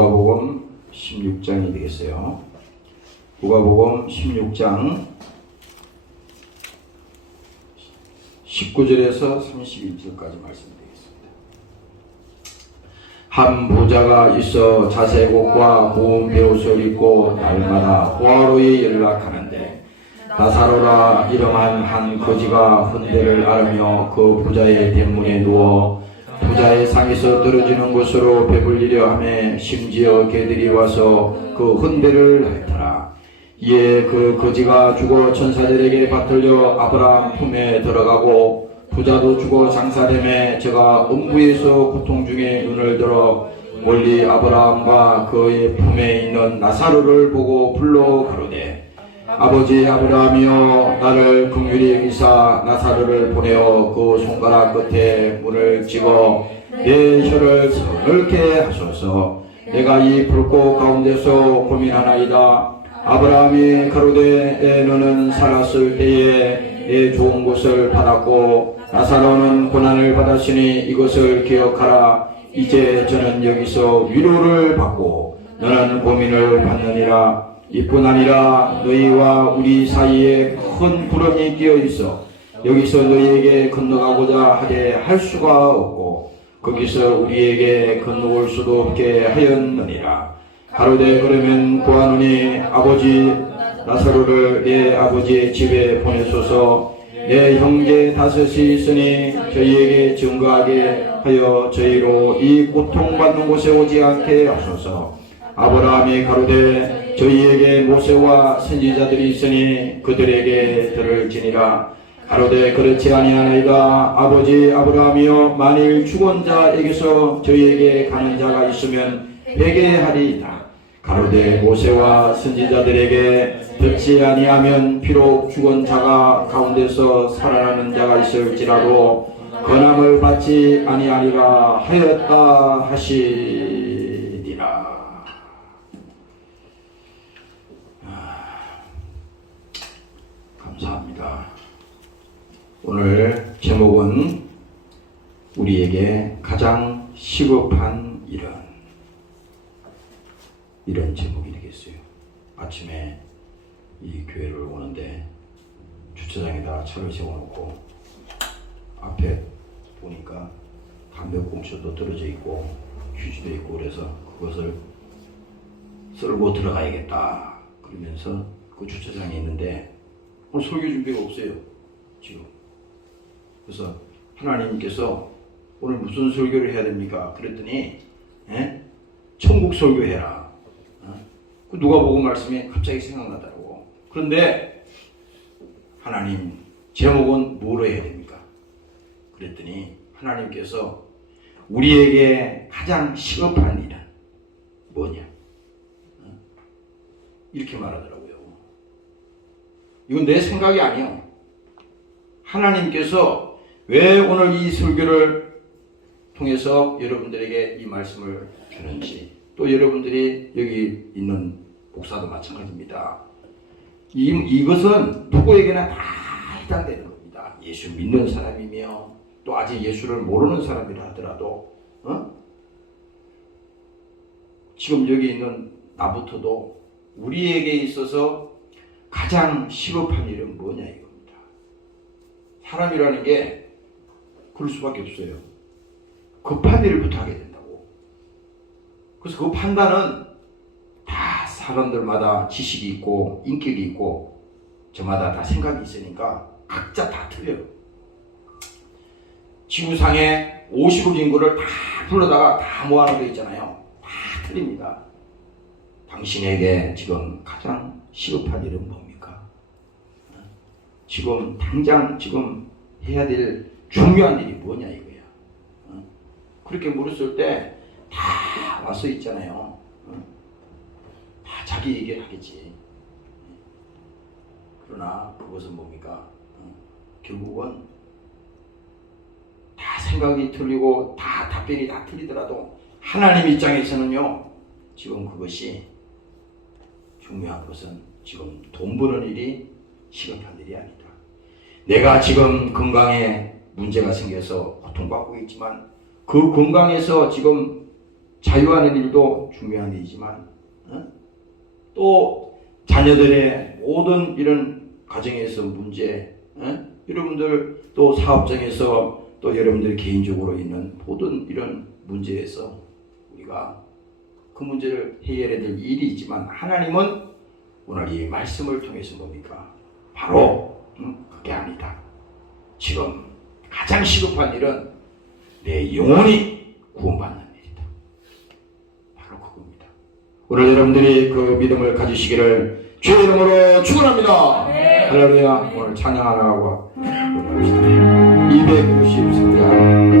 누가복음 16장이 되겠어요. 누가복음 16장 19절에서 31절까지 말씀드리겠습니다. 한 부자가 있어 자색옷과 고운 베옷을 입고 날마다 호화로이 연락하는데 나사로라 이름한 한 거지가 흔대를 앓으며 그 부자의 대문에 누워 부자의 상에서 떨어지는 것으로 배불리려 하며 심지어 개들이 와서 그 흔대를 핥더라. 이에 그 거지가 죽어 천사들에게 받들려 아브라함 품에 들어가고 부자도 죽어 장사되매 저가 음부에서 고통 중에 눈을 들어 멀리 아브라함과 그의 품에 있는 나사로를 보고 불러 가로되 아버지 아브라함이여 나를 긍휼히 여기사 나사로를 보내어 그 손가락 끝에 문을 찍어 내 혀를 서늘게 하소서. 내가 이 불꽃 가운데서 고민하나이다. 아브라함이 가로되 너는 살았을 때에 내 좋은 것을 받았고 나사로는 고난을 받았으니 이것을 기억하라. 이제 저는 여기서 위로를 받고 너는 고민을 받느니라. 이뿐 아니라 너희와 우리 사이에 큰 구름이 끼어 있어 여기서 너희에게 건너가고자 하되 할 수가 없고 거기서 우리에게 건너올 수도 없게 하였느니라. 가로되 그러면 구하노니 아버지 나사로를 내 아버지의 집에 보내소서. 내 형제 다섯이 있으니 저희에게 증거하게 하여 저희로 이 고통받는 곳에 오지 않게 하소서. 아브라함이 가로되 저희에게 모세와 선지자들이 있으니 그들에게 들을지니라. 가로되 그렇지 아니하나이다. 아버지 아브라함이여 만일 죽은 자에게서 저희에게 가는 자가 있으면 되게 하리이다. 가로되 모세와 선지자들에게 듣지 아니하면 비록 죽은 자가 가운데서 살아나는 자가 있을지라도 건함을 받지 아니하리라 하였다 하시니라. 감사합니다. 오늘 제목은 우리에게 가장 시급한 이런 제목이 되겠어요. 아침에 이 교회를 오는데 주차장에다 차를 세워놓고 앞에 보니까 담배꽁초도 떨어져 있고 휴지도 있고 그래서 그것을 썰고 들어가야겠다 그러면서 그 주차장에 있는데 오늘 설교 준비가 없어요 지금. 그래서 하나님께서 오늘 무슨 설교를 해야 됩니까? 그랬더니 천국 설교해라. 그 누가복음 말씀이 갑자기 생각나더라고. 그런데 하나님 제목은 뭐로 해야 됩니까? 그랬더니 하나님께서 우리에게 가장 시급한 일은 뭐냐? 이렇게 말하더라고요. 이건 내 생각이 아니에요. 하나님께서 왜 오늘 이 설교를 통해서 여러분들에게 이 말씀을 주는지, 또 여러분들이 여기 있는 목사도 마찬가지입니다. 이것은 누구에게나 다 해당되는 겁니다. 예수 믿는 사람이며 또 아직 예수를 모르는 사람이라 하더라도 지금 여기 있는 나부터도 우리에게 있어서 가장 시급한 일은 뭐냐 이겁니다. 사람이라는 게 그럴 수밖에 없어요. 급한 일부터 하게 된다고. 그래서 그 판단은 다 사람들마다 지식이 있고 인격이 있고 저마다 다 생각이 있으니까 각자 다 틀려요. 지구상에 50억 인구를 다 불러다가 다 모아놓은 거 있잖아요. 다 틀립니다. 당신에게 지금 가장 시급한 일은 뭡니까? 지금 당장 지금 해야 될 중요한 일이 뭐냐 이거야. 그렇게 물었을 때 다 와서 있잖아요. 다 자기 얘기를 하겠지. 그러나 그것은 뭡니까? 결국은 다 생각이 틀리고 다 답변이 다 틀리더라도 하나님 입장에서는요, 지금 그것이 중요한 것은 지금 돈 버는 일이 시급한 일이 아니다. 내가 지금 건강에 문제가 생겨서 고통받고 있지만 그 건강에서 지금 자유하는 일도 중요한 일이지만 또 자녀들의 모든 이런 가정에서 문제, 여러분들 또 사업장에서 또 여러분들 개인적으로 있는 모든 이런 문제에서 우리가 그 문제를 해결해야 될 일이 있지만 하나님은 오늘 이 말씀을 통해서 뭡니까? 바로 그게 아니다. 지금 가장 시급한 일은 내 영혼이 구원받는 일이다. 바로 그겁니다. 오늘 여러분들이 그 믿음을 가지시기를 주의 이름으로 축원합니다. 할렐루야. 오늘 찬양 하나 하고 293장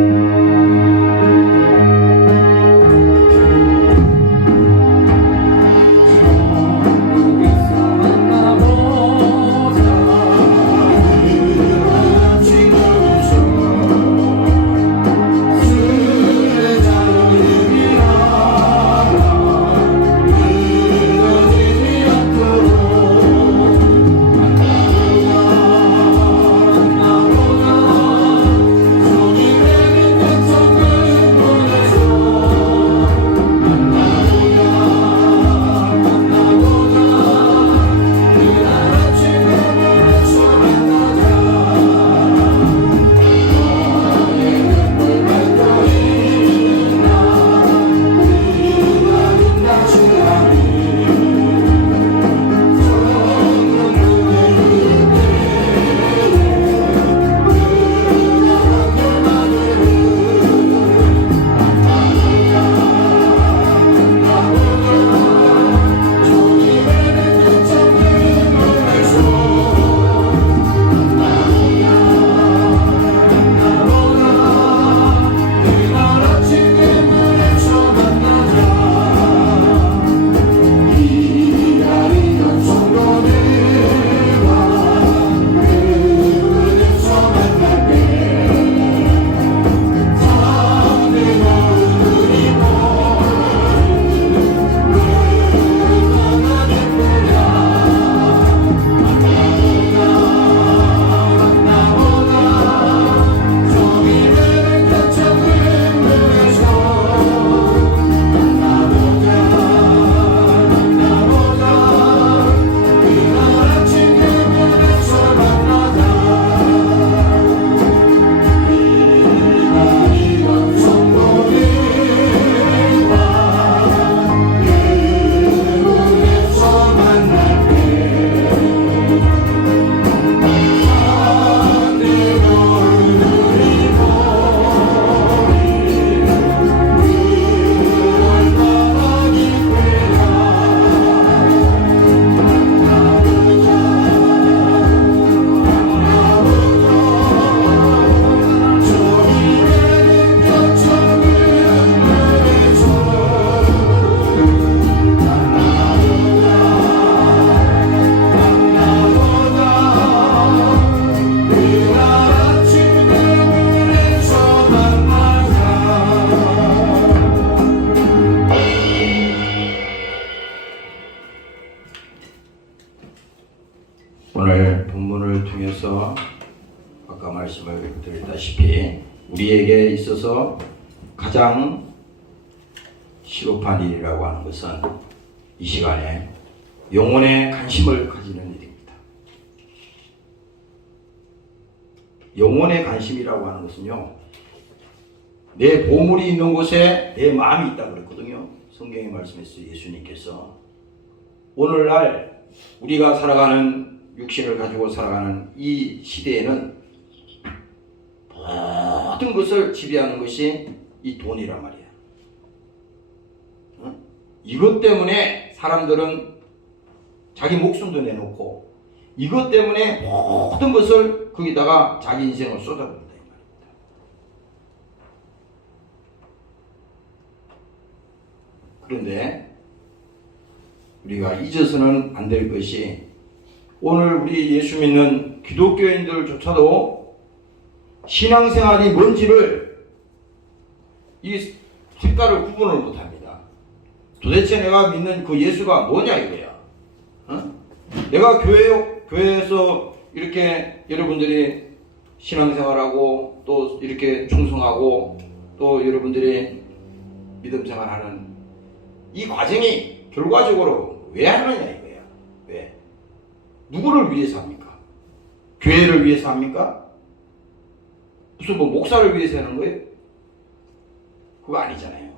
오늘 본문을 통해서 아까 말씀을 드렸다시피 우리에게 있어서 가장 시급한 일이라고 하는 것은 이 시간에 영혼의 관심을 가지는 일입니다. 영혼의 관심이라고 하는 것은요, 내 보물이 있는 곳에 내 마음이 있다고 그랬거든요. 성경에 말씀했어요. 예수님께서 오늘날 우리가 살아가는 육신을 가지고 살아가는 이 시대에는 모든 것을 지배하는 것이 이 돈이란 말이야. 이것 때문에 사람들은 자기 목숨도 내놓고 이것 때문에 모든 것을 거기다가 자기 인생을 쏟아붓는다 이 말입니다. 그런데 우리가 잊어서는 안 될 것이 오늘 우리 예수 믿는 기독교인들조차도 신앙생활이 뭔지를 이 색깔을 구분을 못합니다. 도대체 내가 믿는 그 예수가 뭐냐 이거야. 내가 교회에서 이렇게 여러분들이 신앙생활하고 또 이렇게 충성하고 또 여러분들이 믿음 생활하는 이 과정이 결과적으로 왜 하느냐 이거야. 왜? 누구를 위해서 합니까? 교회를 위해서 합니까? 무슨 뭐 목사를 위해서 하는 거예요? 그거 아니잖아요.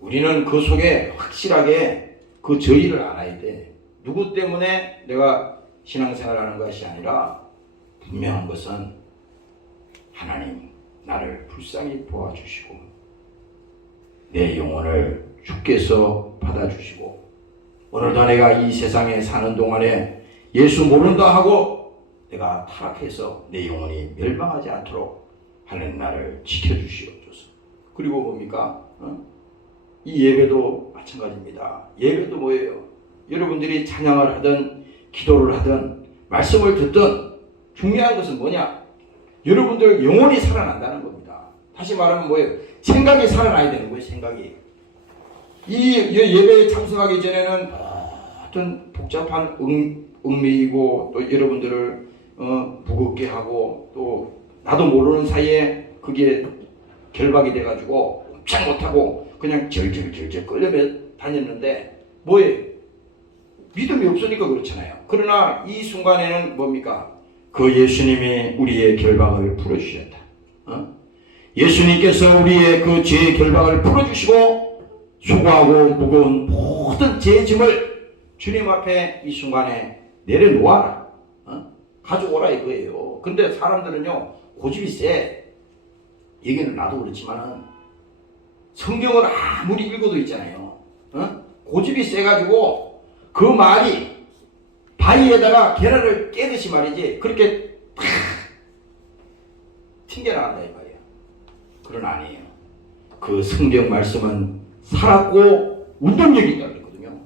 우리는 그 속에 확실하게 그 저희를 알아야 돼. 누구 때문에 내가 신앙생활하는 것이 아니라 분명한 것은 하나님 나를 불쌍히 보아주시고 내 영혼을 주께서 받아주시고 오늘도 내가 이 세상에 사는 동안에 예수 모른다 하고 내가 타락해서 내 영혼이 멸망하지 않도록 하나님 나를 지켜주시옵소서. 그리고 뭡니까? 이 예배도 마찬가지입니다. 예배도 뭐예요? 여러분들이 찬양을 하든 기도를 하든 말씀을 듣든 중요한 것은 뭐냐? 여러분들 영혼이 살아난다는 겁니다. 다시 말하면 뭐예요? 생각이 살아나야 되는 거예요. 생각이. 이 예배에 참석하기 전에는 어떤 복잡한 얽매이고 또 여러분들을 무겁게 하고 또 나도 모르는 사이에 그게 결박이 돼가지고 꼼짝 못하고 그냥 절절절절 끌려 다녔는데 뭐예요? 믿음이 없으니까 그렇잖아요. 그러나 이 순간에는 뭡니까? 그 예수님이 우리의 결박을 풀어주셨다. 예수님께서 우리의 그 죄의 결박을 풀어주시고 수고하고 무거운 모든 죄의 짐을 주님 앞에 이 순간에 내려놓아라. 가져오라 이거예요. 근데 사람들은요 고집이 세. 얘기는 나도 그렇지만은 성경을 아무리 읽어도 있잖아요. 고집이 세가지고 그 말이 바위에다가 계란을 깨듯이 말이지 그렇게 탁 튕겨나간다 이 말이야. 그건 아니에요. 그 성경 말씀은 살았고 운동력이 있다고 그랬거든요.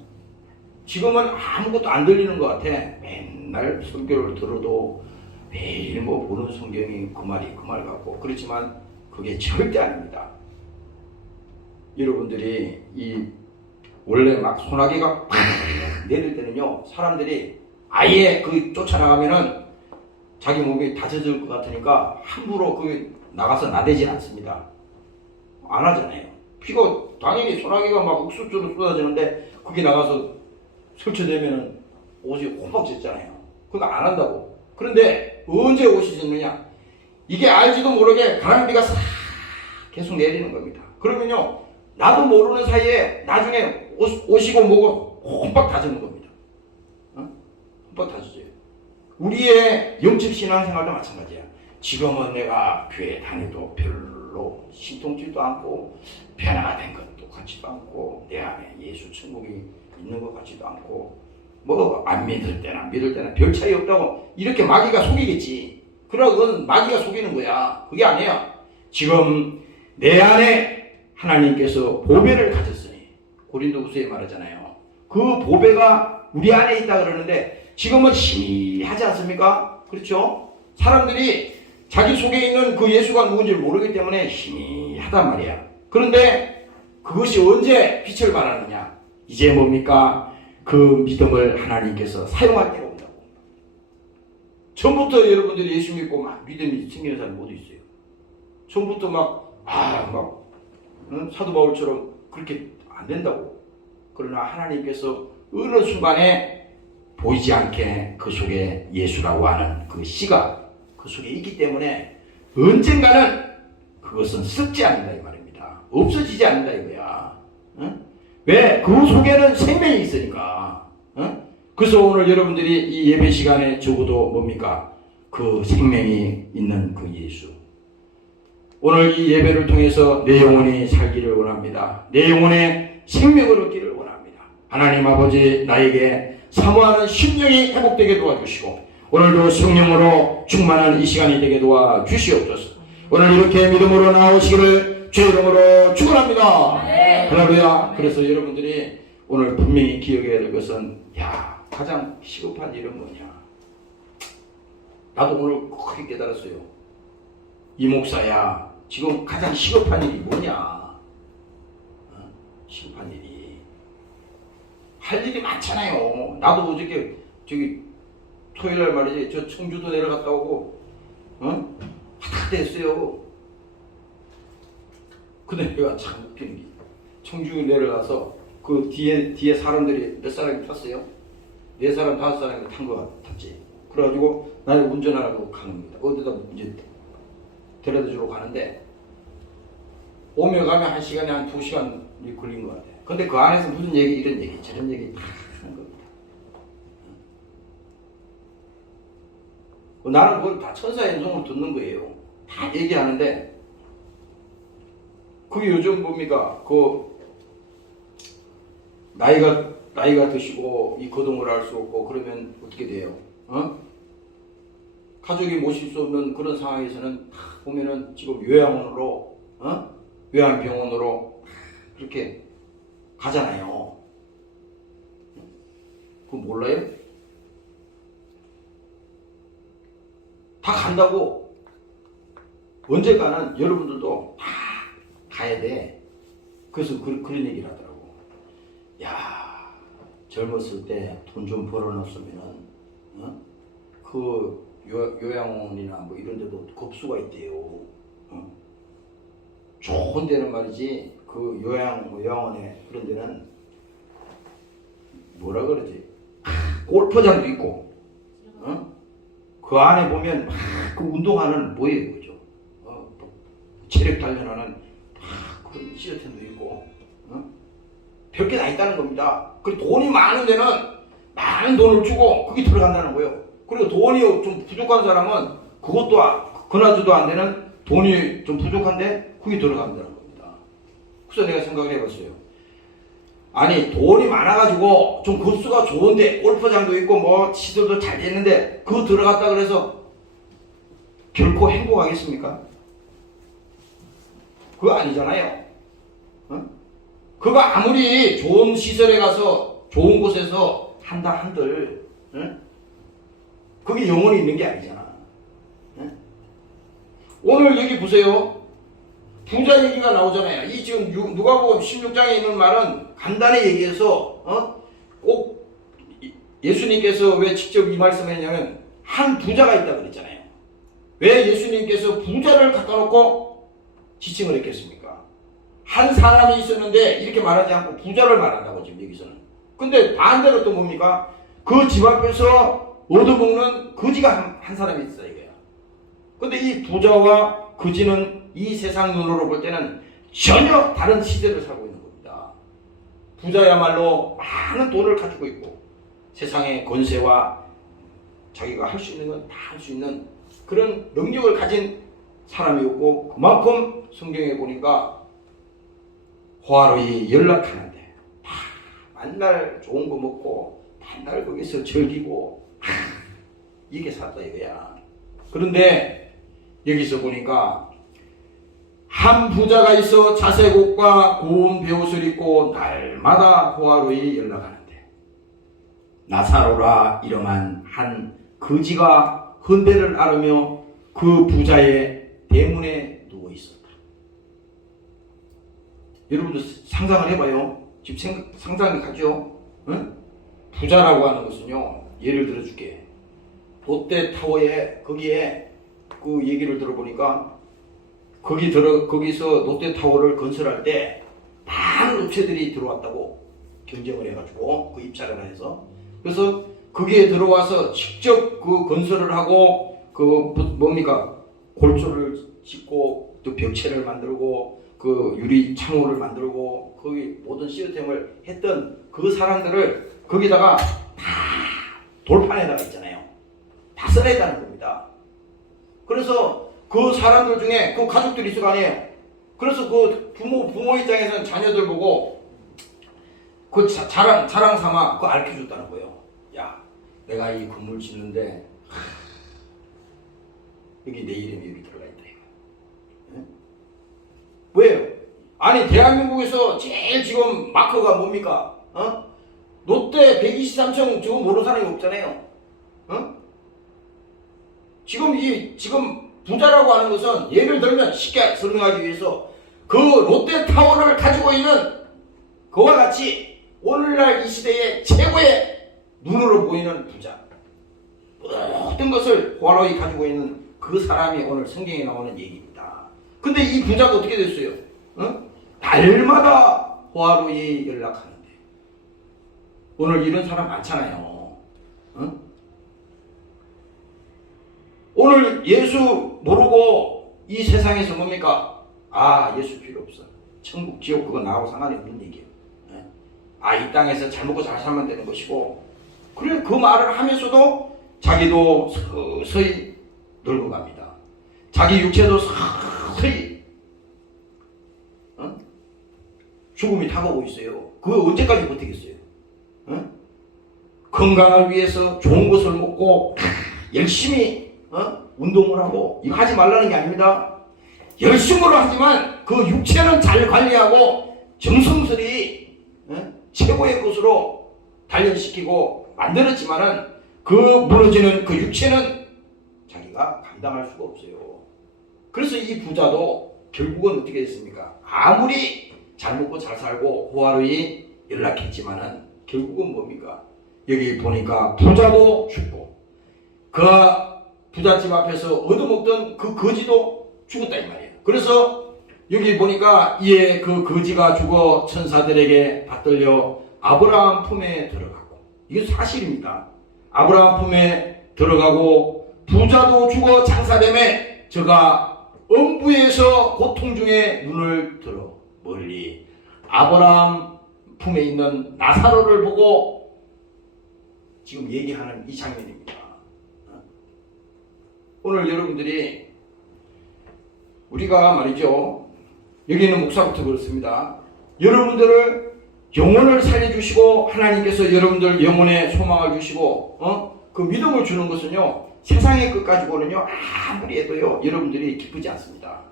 지금은 아무것도 안 들리는 것 같아. 맨날 설교를 들어도 매일 뭐 보는 성경이 그 말이 그 말 같고 그렇지만 그게 절대 아닙니다. 여러분들이 이 원래 막 소나기가 팍 내릴 때는요 사람들이 아예 그 쫓아나가면은 자기 몸이 다쳐질 것 같으니까 함부로 그 나가서 나대진 않습니다. 안 하잖아요. 비가 당연히 소나기가 막 옥수수로 쏟아지는데 거기 나가서 설쳐되면은 옷이 호박 젖잖아요. 그거 안 한다고. 그런데 언제 옷이 젖느냐? 이게 알지도 모르게 가랑비가 싹 계속 내리는 겁니다. 그러면요 나도 모르는 사이에 나중에 옷이고 뭐고 홈박 다 젖는 겁니다. 홈박 다 젖어요. 우리의 영적 신앙생활도 마찬가지야. 지금은 내가 교회 다니도 별로 신통치도 않고 변화가 된 것도 같지도 않고 내 안에 예수 천국이 있는 것 같지도 않고 뭐 안 믿을 때나 믿을 때나 별 차이 없다고 이렇게 마귀가 속이겠지. 그러나 그건 마귀가 속이는 거야. 그게 아니야. 지금 내 안에 하나님께서 보배를 가졌으니 고린도후서에 말하잖아요. 그 보배가 우리 안에 있다 그러는데 지금은 희미하지 않습니까? 그렇죠? 사람들이 자기 속에 있는 그 예수가 누군지를 모르기 때문에 희미하단 말이야. 그런데 그것이 언제 빛을 발하느냐? 이제 뭡니까? 그 믿음을 하나님께서 사용할 때가 온다고. 처음부터 여러분들이 예수 믿고 막 믿음이 생기는 사람 모두 있어요. 처음부터 사도 바울처럼 그렇게 안 된다고. 그러나 하나님께서 어느 순간에 보이지 않게 그 속에 예수라고 하는 그 씨가 그 속에 있기 때문에 언젠가는 그것은 썩지 않는다 이 말입니다. 없어지지 않는다 이거야. 왜? 그 속에는 생명이 있으니까. 그래서 오늘 여러분들이 이 예배 시간에 적어도 뭡니까? 그 생명이 있는 그 예수. 오늘 이 예배를 통해서 내 영혼이 살기를 원합니다. 내 영혼의 생명을 얻기를 원합니다. 하나님 아버지 나에게 사모하는 심령이 회복되게 도와주시고 오늘도 성령으로 충만한 이 시간이 되게 도와주시옵소서. 오늘 이렇게 믿음으로 나오시기를 주의 이름으로 축원합니다. 할렐루야. 그래서 여러분들이 오늘 분명히 기억해야 될 것은 가장 시급한 일은 뭐냐. 나도 오늘 크게 깨달았어요. 이 목사야 지금 가장 시급한 일이 뭐냐. 시급한 일이 할 일이 많잖아요. 나도 어저께 토요일날 말이지 저 청주도 내려갔다 오고 하다 됐어요. 근데 내가 참 웃기는 게 청주 내려가서 그 뒤에 사람들이 몇 사람이 탔어요? 4사람 5사람이 탄 거 탔지. 그래가지고 나는 운전하라고 가는 겁니다. 어디다 이제 데려다 주러 가는데 오며 가면 1시간에 한 2시간이 걸린 것 같아. 근데 그 안에서 무슨 얘기 이런 얘기 저런 얘기 다 하는 겁니다. 나는 그걸 다 천사연송을 듣는 거예요. 다 얘기하는데 그게 요즘 뭡니까? 그 나이가 드시고 이 거동을 할 수 없고 그러면 어떻게 돼요? 가족이 모실 수 없는 그런 상황에서는 보면은 지금 요양원으로 요양병원으로 그렇게 가잖아요. 그거 몰라요? 다 간다고. 언젠가는 여러분들도 다 가야 돼. 그래서 그런 얘기를 하더라고. 야, 젊었을 때 돈 좀 벌어놨으면은 그 요양원이나 뭐 이런 데도 급수가 있대요. 좋은 데는 말이지 그 요양원에 그런 데는 뭐라 그러지? 골프장도 있고 그 안에 보면 그 운동하는 뭐예요, 그죠? 체력 단련하는 그런 시스템도 있고 별게 다 있다는 겁니다. 그리고 돈이 많은 데는 많은 돈을 주고 그게 들어간다는 거예요. 그리고 돈이 좀 부족한 사람은 그것도 그나저도 안 되는 돈이 좀 부족한데 그게 들어간다는 겁니다. 그래서 내가 생각을 해봤어요. 아니 돈이 많아가지고 좀 급수가 좋은데 골프장도 있고 뭐 시설도 잘 됐는데 그거 들어갔다 그래서 결코 행복하겠습니까? 그거 아니잖아요. 그거 아무리 좋은 시설에 가서 좋은 곳에서 한다 한들 그게 영원히 있는 게 아니잖아. 오늘 여기 보세요. 부자 얘기가 나오잖아요. 이 지금 누가복음 16장에 있는 말은 간단히 얘기해서 꼭 예수님께서 왜 직접 이 말씀했냐면 한 부자가 있다고 그랬잖아요. 왜 예수님께서 부자를 갖다 놓고 지칭을 했겠습니까? 한 사람이 있었는데 이렇게 말하지 않고 부자를 말한다고 지금 여기서는. 근데 반대로 또 뭡니까? 그 집 앞에서 얻어먹는 거지가 한 사람이 있어요. 이거야. 근데 이 부자와 거지는 이 세상 눈으로 볼 때는 전혀 다른 시대를 살고 있는 겁니다. 부자야말로 많은 돈을 가지고 있고 세상의 권세와 자기가 할 수 있는 건 다 할 수 있는 그런 능력을 가진 사람이었고 그만큼 성경에 보니까 호화로이 연락하는데 다 만날 좋은 거 먹고 만날 거기서 즐기고 이게 살다 이거야. 그런데 여기서 보니까 한 부자가 있어 자색 옷과 고운 베옷을 입고 날마다 호화로이 연락하는데 나사로라 이름한 한 거지가 흔대를 앓으며 그 부자의 대문에 누워 있었다. 여러분들 상상을 해봐요. 지금 상상이 가죠? 부자라고 하는 것은요, 예를 들어줄게. 롯데타워에 거기에 그 얘기를 들어보니까 거기서 롯데타워를 건설할 때 많은 업체들이 들어왔다고 경쟁을 해가지고 그 입찰을 해서 그래서 거기에 들어와서 직접 그 건설을 하고 그 뭡니까 골조를 짓고 또 벽체를 만들고 그 유리 창호를 만들고 거기 모든 시스템을 했던 그 사람들을 거기다가 다 돌판에다가 있잖아요. 다 써냈다는 겁니다. 그래서 그 사람들 중에 그 가족들이 있을 거 아니에요. 그래서 그 부모 입장에서는 자녀들 보고 그 자랑 삼아 그 알려줬다는 거예요. 야, 내가 이 건물 짓는데 여기 내 이름이 여기 들어가 있다 이거. 네? 왜요? 아니 대한민국에서 제일 지금 마크가 뭡니까? 롯데 123층 지금 모르는 사람이 없잖아요. 지금 부자라고 하는 것은 예를 들면 쉽게 설명하기 위해서 그 롯데타워를 가지고 있는 그와 같이 오늘날 이 시대의 최고의 눈으로 보이는 부자 모든 것을 호화로이 가지고 있는 그 사람이 오늘 성경에 나오는 얘기입니다. 근데 이 부자가 어떻게 됐어요? 날마다 호화로이 연락하는데. 오늘 이런 사람 많잖아요. 오늘 예수 모르고 이 세상에서 뭡니까? 아, 예수 필요 없어. 천국, 지옥 그거 나하고 상관이 없는 얘기예요. 아, 이 땅에서 잘 먹고 잘 살면 되는 것이고. 그래, 그 말을 하면서도 자기도 서서히 늙어갑니다. 자기 육체도 서서히 죽음이 다가오고 있어요. 그거 언제까지 버티겠어요? 건강을 위해서 좋은 것을 먹고 열심히 운동을 하고, 이거 하지 말라는 게 아닙니다. 열심으로 하지만 그 육체는 잘 관리하고 정성스레 최고의 것으로 단련시키고 만들었지만은 그 무너지는 그 육체는 자기가 감당할 수가 없어요. 그래서 이 부자도 결국은 어떻게 됐습니까? 아무리 잘 먹고 잘 살고 호화로이 연락했지만은 결국은 뭡니까? 여기 보니까 부자도 죽고 그 부잣집 앞에서 얻어먹던 그 거지도 죽었다 이 말이에요. 그래서 여기 보니까 이에 그 거지가 죽어 천사들에게 받들려 아브라함 품에 들어가고, 이게 사실입니다. 아브라함 품에 들어가고 부자도 죽어 장사되매 저가 음부에서 고통 중에 눈을 들어 멀리 아브라함 품에 있는 나사로를 보고 지금 얘기하는 이 장면입니다. 오늘 여러분들이 우리가 말이죠, 여기 있는 목사부터 그렇습니다. 여러분들을 영혼을 살려주시고 하나님께서 여러분들 영혼에 소망을 주시고 그 믿음을 주는 것은요, 세상의 것 가지고는요 아무리 해도요 여러분들이 기쁘지 않습니다.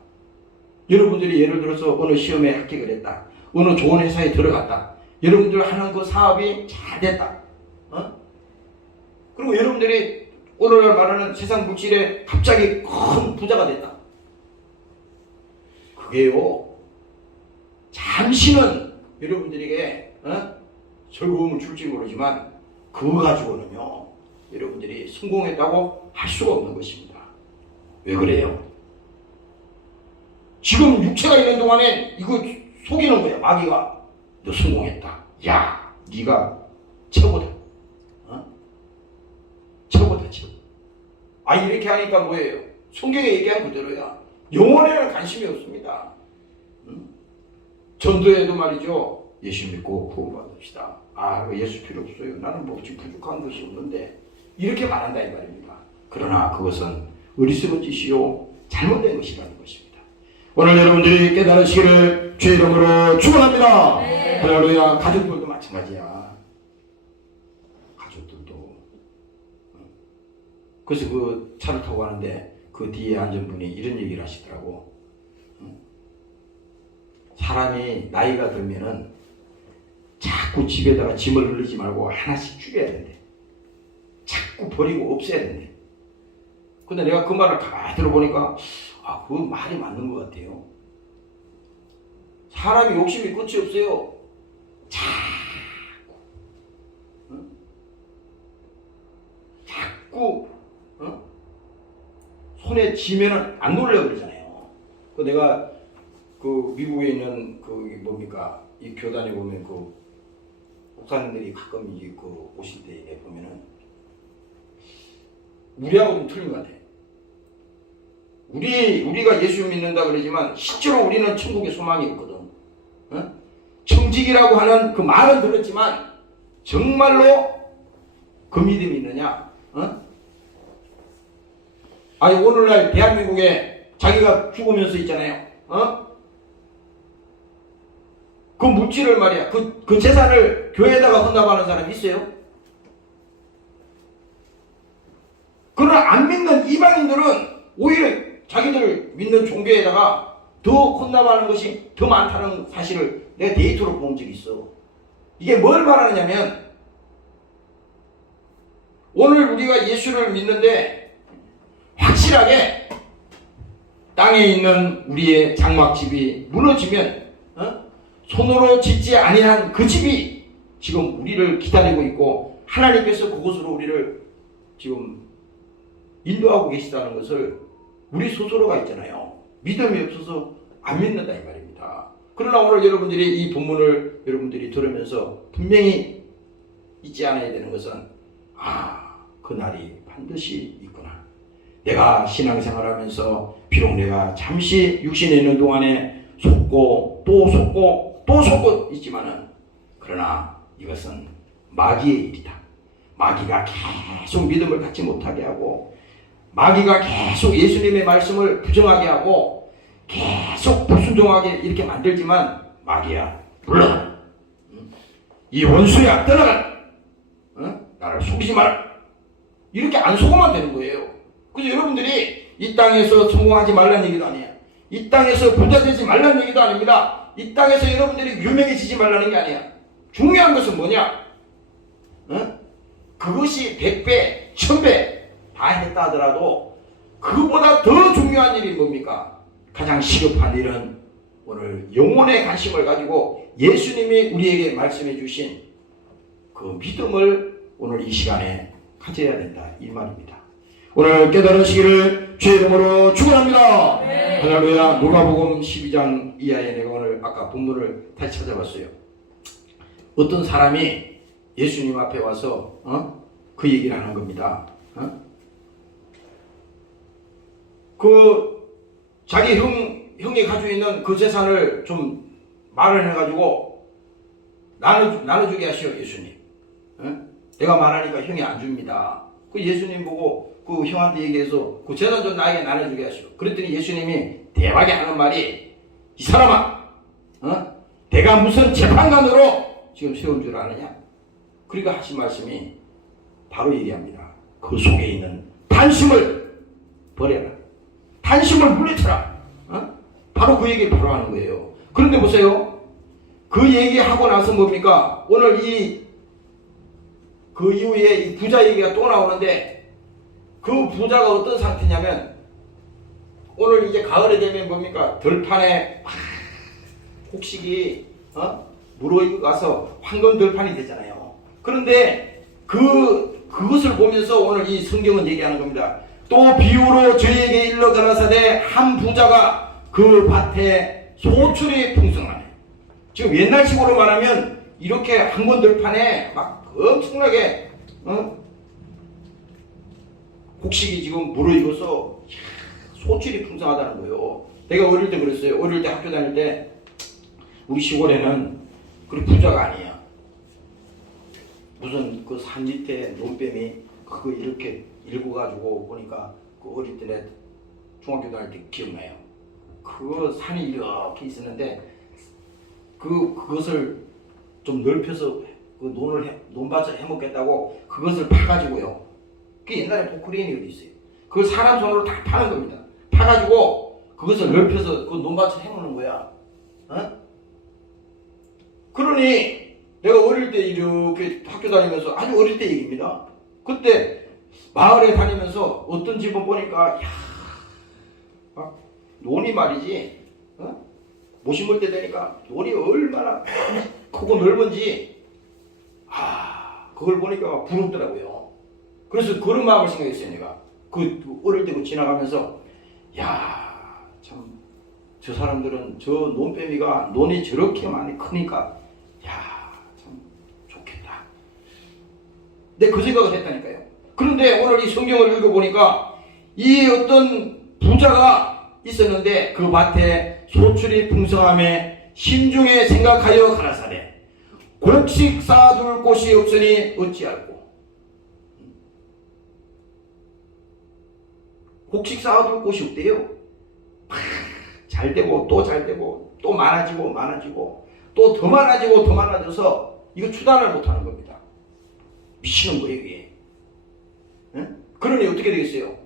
여러분들이 예를 들어서 어느 시험에 합격을 했다, 어느 좋은 회사에 들어갔다, 여러분들 하는 그 사업이 잘 됐다, 그리고 여러분들이 오늘날 말하는 세상 물질에 갑자기 큰 부자가 됐다. 그게요, 잠시는 여러분들에게 즐거움을 줄지 모르지만 그거 가지고는요 여러분들이 성공했다고 할 수가 없는 것입니다. 왜 그래요? 지금 육체가 있는 동안에 이거 속이는 거야. 마귀가 너 성공했다, 야 네가 최고다, 최고다 최고. 아, 이렇게 하니까 뭐예요? 성경에 얘기한 그대로야. 영혼에는 관심이 없습니다. 전도에도 말이죠, 예수 믿고 구원받읍시다. 아, 예수 필요 없어요. 나는 뭐 지금 부족한 것이 없는데, 이렇게 말한다 이 말입니다. 그러나 그것은 어리석은 짓이요 잘못된 것이라는 것입니다. 오늘 여러분들이 깨달으시기를 주의 이름으로 축원합니다. 할렐루야. 가족들도 마찬가지야. 가족들도. 그래서 그 차를 타고 가는데 그 뒤에 앉은 분이 이런 얘기를 하시더라고. 사람이 나이가 들면은 자꾸 집에다가 짐을 늘리지 말고 하나씩 줄여야 된대. 자꾸 버리고 없애야 된대. 근데 내가 그 말을 다 들어보니까 아, 그 말이 맞는 것 같아요. 사람이 욕심이 끝이 없어요. 자꾸 손에 쥐면은 안 놀려 그러잖아요. 그 내가 그 미국에 있는 그 뭡니까, 이 교단에 보면 그 목사님들이 가끔 이제 그 오실 때 보면은 우리하고 좀 틀린 것 같아. 우리가 예수 믿는다 그러지만 실제로 우리는 천국에 소망이 없거든. 청직이라고 하는 그 말은 들었지만 정말로 그 믿음이 있느냐? 아니, 오늘날 대한민국에 자기가 죽으면서 있잖아요. 그 물질을 말이야, 그 재산을 교회에다가 헌납하는 사람이 있어요? 그러나 안 믿는 이방인들은 오히려 자기들 믿는 종교에다가 더 헌납하는 것이 더 많다는 사실을 내가 데이터로 본 적이 있어. 이게 뭘 말하느냐면, 오늘 우리가 예수를 믿는데 확실하게 땅에 있는 우리의 장막집이 무너지면 손으로 짓지 아니한 그 집이 지금 우리를 기다리고 있고 하나님께서 그곳으로 우리를 지금 인도하고 계시다는 것을 우리 스스로가 있잖아요. 믿음이 없어서 안 믿는다 이 말입니다. 것이다. 그러나 오늘 여러분들이 이 본문을 여러분들이 들으면서 분명히 잊지 않아야 되는 것은 그날이 반드시 있구나. 내가 신앙생활하면서 비록 내가 잠시 육신에 있는 동안에 속고 또 속고 또 속고 있지만은 그러나 이것은 마귀의 일이다. 마귀가 계속 믿음을 갖지 못하게 하고 마귀가 계속 예수님의 말씀을 부정하게 하고 계속 불순종하게 이렇게 만들지만 마귀야 물러가라. 이 원수야 떠나가라. 나를 속이지 마라. 이렇게 안 속으면 되는 거예요. 그래서 여러분들이 이 땅에서 성공하지 말라는 얘기도 아니에요. 이 땅에서 부자 되지 말라는 얘기도 아닙니다. 이 땅에서 여러분들이 유명해지지 말라는 게 아니야. 중요한 것은 뭐냐? 그것이 100배, 1000배 다 했다 하더라도 그보다 더 중요한 일이 뭡니까? 가장 시급한 일은 오늘 영혼의 관심을 가지고 예수님이 우리에게 말씀해 주신 그 믿음을 오늘 이 시간에 가져야 된다 이 말입니다. 오늘 깨달으시기를 주의 이름으로 축원합니다. 할렐루야. 누가복음 12장 이하에 내가 오늘 아까 본문을 다시 찾아봤어요. 어떤 사람이 예수님 앞에 와서 그 얘기를 하는 겁니다. 그 자기 형이 가지고 있는 그 재산을 좀 말을 해가지고 나눠주게 하시오 예수님. 내가 말하니까 형이 안 줍니다. 그 예수님 보고 그 형한테 얘기해서 그 재산 좀 나에게 나눠주게 하시오. 그랬더니 예수님이 대박에 하는 말이 이 사람아, 내가 무슨 재판관으로 지금 세운 줄 아느냐? 그러니까 하신 말씀이 바로 얘기합니다. 그 속에 있는贪심을 버려라.贪심을 물리쳐라. 바로 그 얘기를 바로 하는 거예요. 그런데 보세요. 그 얘기하고 나서 뭡니까? 오늘 그 이후에 이 부자 얘기가 또 나오는데 그 부자가 어떤 상태냐면 오늘 이제 가을에 되면 뭡니까? 들판에 곡식이 물어가서 황금 들판이 되잖아요. 그런데 그것을 보면서 오늘 이 성경은 얘기하는 겁니다. 또 비유로 저에게 일러 가라사대 한 부자가 그 밭에 소출이 풍성하네. 지금 옛날식으로 말하면 이렇게 황금 들판에 막 엄청나게 곡식이 지금 물어익어서 소출이 풍성하다는 거예요. 내가 어릴 때 그랬어요. 어릴 때 학교 다닐 때 우리 시골에는 그리 부자가 아니야. 무슨 그 산 밑에 논뱀이 그거 이렇게 읽어가지고 보니까 그 어릴 때 내 중학교 다닐 때 기억나요. 그 산이 이렇게 있었는데 그것을 좀 넓혀서 그 논밭을 해먹겠다고 그것을 파가지고요. 그 옛날에 포크레인이 어디 있어요. 그걸 사람 손으로 다 파는 겁니다. 파가지고 그것을 넓혀서 그 논밭을 해먹는 거야. 그러니 내가 어릴 때 이렇게 학교 다니면서 아주 어릴 때 얘기입니다. 그때 마을에 다니면서 어떤 집은 보니까 논이 말이지 못 심을 때 되니까 논이 얼마나 크고 넓은지 그걸 보니까 부럽더라고요. 그래서 그런 마음을 생각했어요. 내가 그 어릴 때 지나가면서 참 저 사람들은 저 논뱀이가 논이 저렇게 많이 크니까 참 좋겠다. 근데 그 생각을 했다니까요. 그런데 오늘 이 성경을 읽어보니까 이 어떤 부자가 있었는데 그 밭에 소출이 풍성함에 심중에 생각하여 가라사대 곡식 쌓아둘 곳이 없으니 어찌할꼬. 곡식 쌓아둘 곳이 없대요. 잘 되고 또 잘 되고 또 많아지고 또 더 많아지고 더 많아져서 이거 추단을 못하는 겁니다. 미치는 거예요 이게. 그러니 어떻게 되겠어요?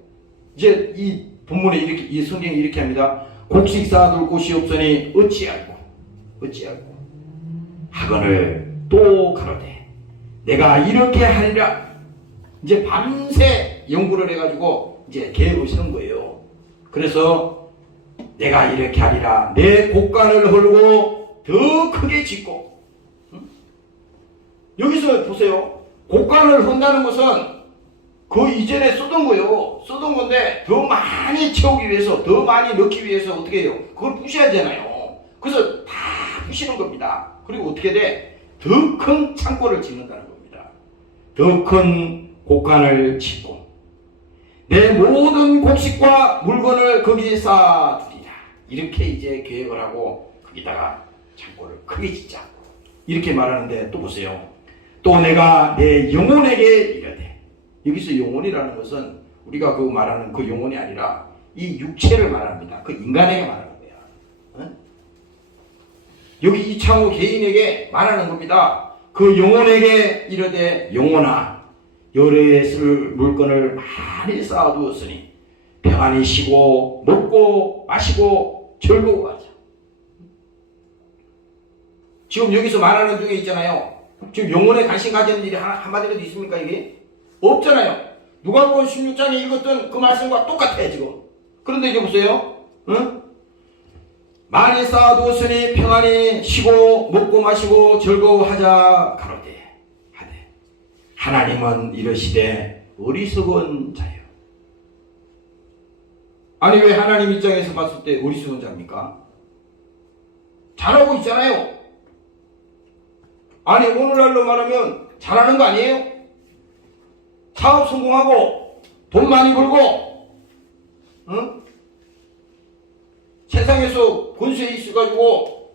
이제 이 본문에 이렇게 이 성경이 이렇게 합니다. 곡식 쌓아둘 곳이 없으니 어찌할꼬 하거늘 또 가로되 내가 이렇게 하리라. 이제 밤새 연구를 해가지고 이제 계획을 세운 거예요. 그래서 내가 이렇게 하리라. 내 고가를 헐고 더 크게 짓고. 여기서 보세요. 고가를 헌다는 것은 그 이전에 쓰던 거예요. 쓰던 건데 더 많이 채우기 위해서 더 많이 넣기 위해서 어떻게 해요? 그걸 부셔야 되잖아요. 그래서 다 부시는 겁니다. 그리고 어떻게 돼? 더 큰 창고를 짓는다는 겁니다. 더 큰 곡간을 짓고 내 모든 곡식과 물건을 거기에 쌓아두리라. 이렇게 이제 계획을 하고 거기다가 창고를 크게 짓자. 이렇게 말하는데 또 보세요. 또 내가 내 영혼에게 이르되, 여기서 영혼이라는 것은 우리가 그 말하는 그 영혼이 아니라 이 육체를 말합니다. 그 인간에게 말하는 거야. 어? 여기 이창호 개인에게 말하는 겁니다. 그 영혼에게 이르되, 영혼아, 여러에 쓸 물건을 많이 쌓아두었으니 평안히 쉬고 먹고 마시고 즐거워하자. 지금 여기서 말하는 중에 있잖아요. 지금 영혼에 관심 가지는 일이 한마디라도 있습니까? 이게 없잖아요. 누가복음 16장에 읽었던 그 말씀과 똑같아요 지금. 그런데 이제 보세요. 응? 많이 쌓아두었으니 평안히 쉬고 먹고 마시고 즐거워하자 가로되 하되, 하나님은 이르시되 어리석은 자요. 아니 왜 하나님 입장에서 봤을 때 어리석은 자입니까? 잘하고 있잖아요. 아니 오늘날로 말하면 잘하는 거 아니에요? 사업 성공하고 돈 많이 벌고, 응? 세상에서 권세 있어가지고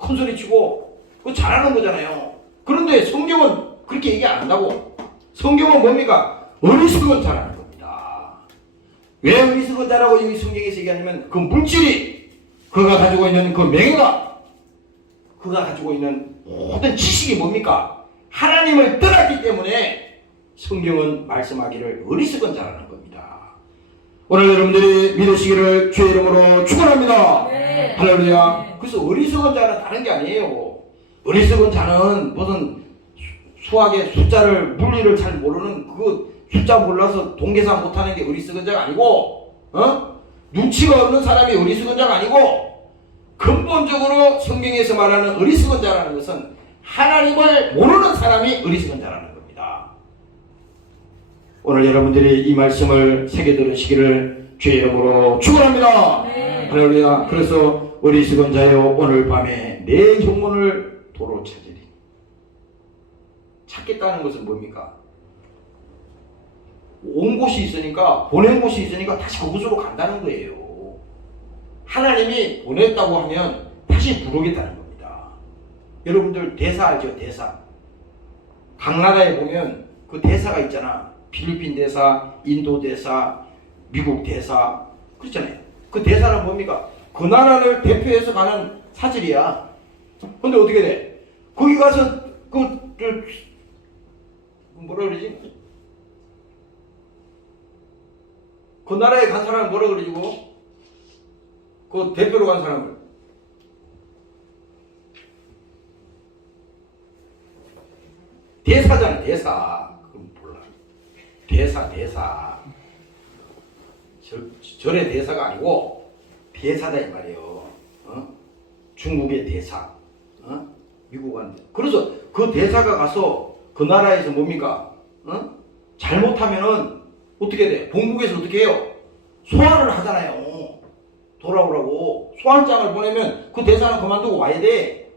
큰 소리 치고 그거 잘하는 거잖아요. 그런데 성경은 그렇게 얘기 안 한다고. 성경은 뭡니까? 어리석은 자라는 겁니다. 왜 어리석은 자라고 여기 성경에서 얘기하냐면 그 물질이, 그가 가지고 있는 그 명예가, 그가 가지고 있는 모든 지식이 뭡니까? 하나님을 떠났기 때문에 성경은 말씀하기를 어리석은 자라는 겁니다. 오늘 여러분들이 믿으시기를 주의 이름으로 축원합니다. 네. 할렐루야. 네. 그래서 어리석은 자는 다른 게 아니에요. 어리석은 자는 무슨 수학의 숫자를, 물리를 잘 모르는, 그 숫자 몰라서 동계산 못하는 게 어리석은 자가 아니고, 눈치가 없는 사람이 어리석은 자가 아니고, 근본적으로 성경에서 말하는 어리석은 자라는 것은 하나님을 모르는 사람이 어리석은 자라는 겁니다. 오늘 여러분들이 이 말씀을 새겨 들으시기를 주의 이름으로 축원합니다. 네. 할렐루야. 그래서 어리석은 자여, 오늘 밤에 내 영혼을 도로 찾으리. 찾겠다는 것은 뭡니까? 온 곳이 있으니까, 보낸 곳이 있으니까 다시 그곳으로 간다는 거예요. 하나님이 보냈다고 하면 다시 부르겠다는 겁니다. 여러분들 대사 알죠? 대사. 각 나라에 보면 그 대사가 있잖아. 필리핀 대사, 인도 대사, 미국 대사, 그렇잖아요. 그 대사는 뭡니까? 그 나라를 대표해서 가는 사절이야. 근데 어떻게 돼? 거기 가서 뭐라 그러지? 그 나라에 간 사람을 뭐라 그러지? 그 대표로 간 사람을 대사잖아. 대사. 그럼 몰라. 대사. 절의 대사가 아니고 대사다 이 말이에요. 중국의 대사, 미국한 대사. 그래서 그 대사가 가서 그 나라에서 뭡니까? 잘못하면은 어떻게 돼? 본국에서 어떻게 해요? 소환을 하잖아요. 돌아오라고 소환장을 보내면 그 대사는 그만두고 와야 돼.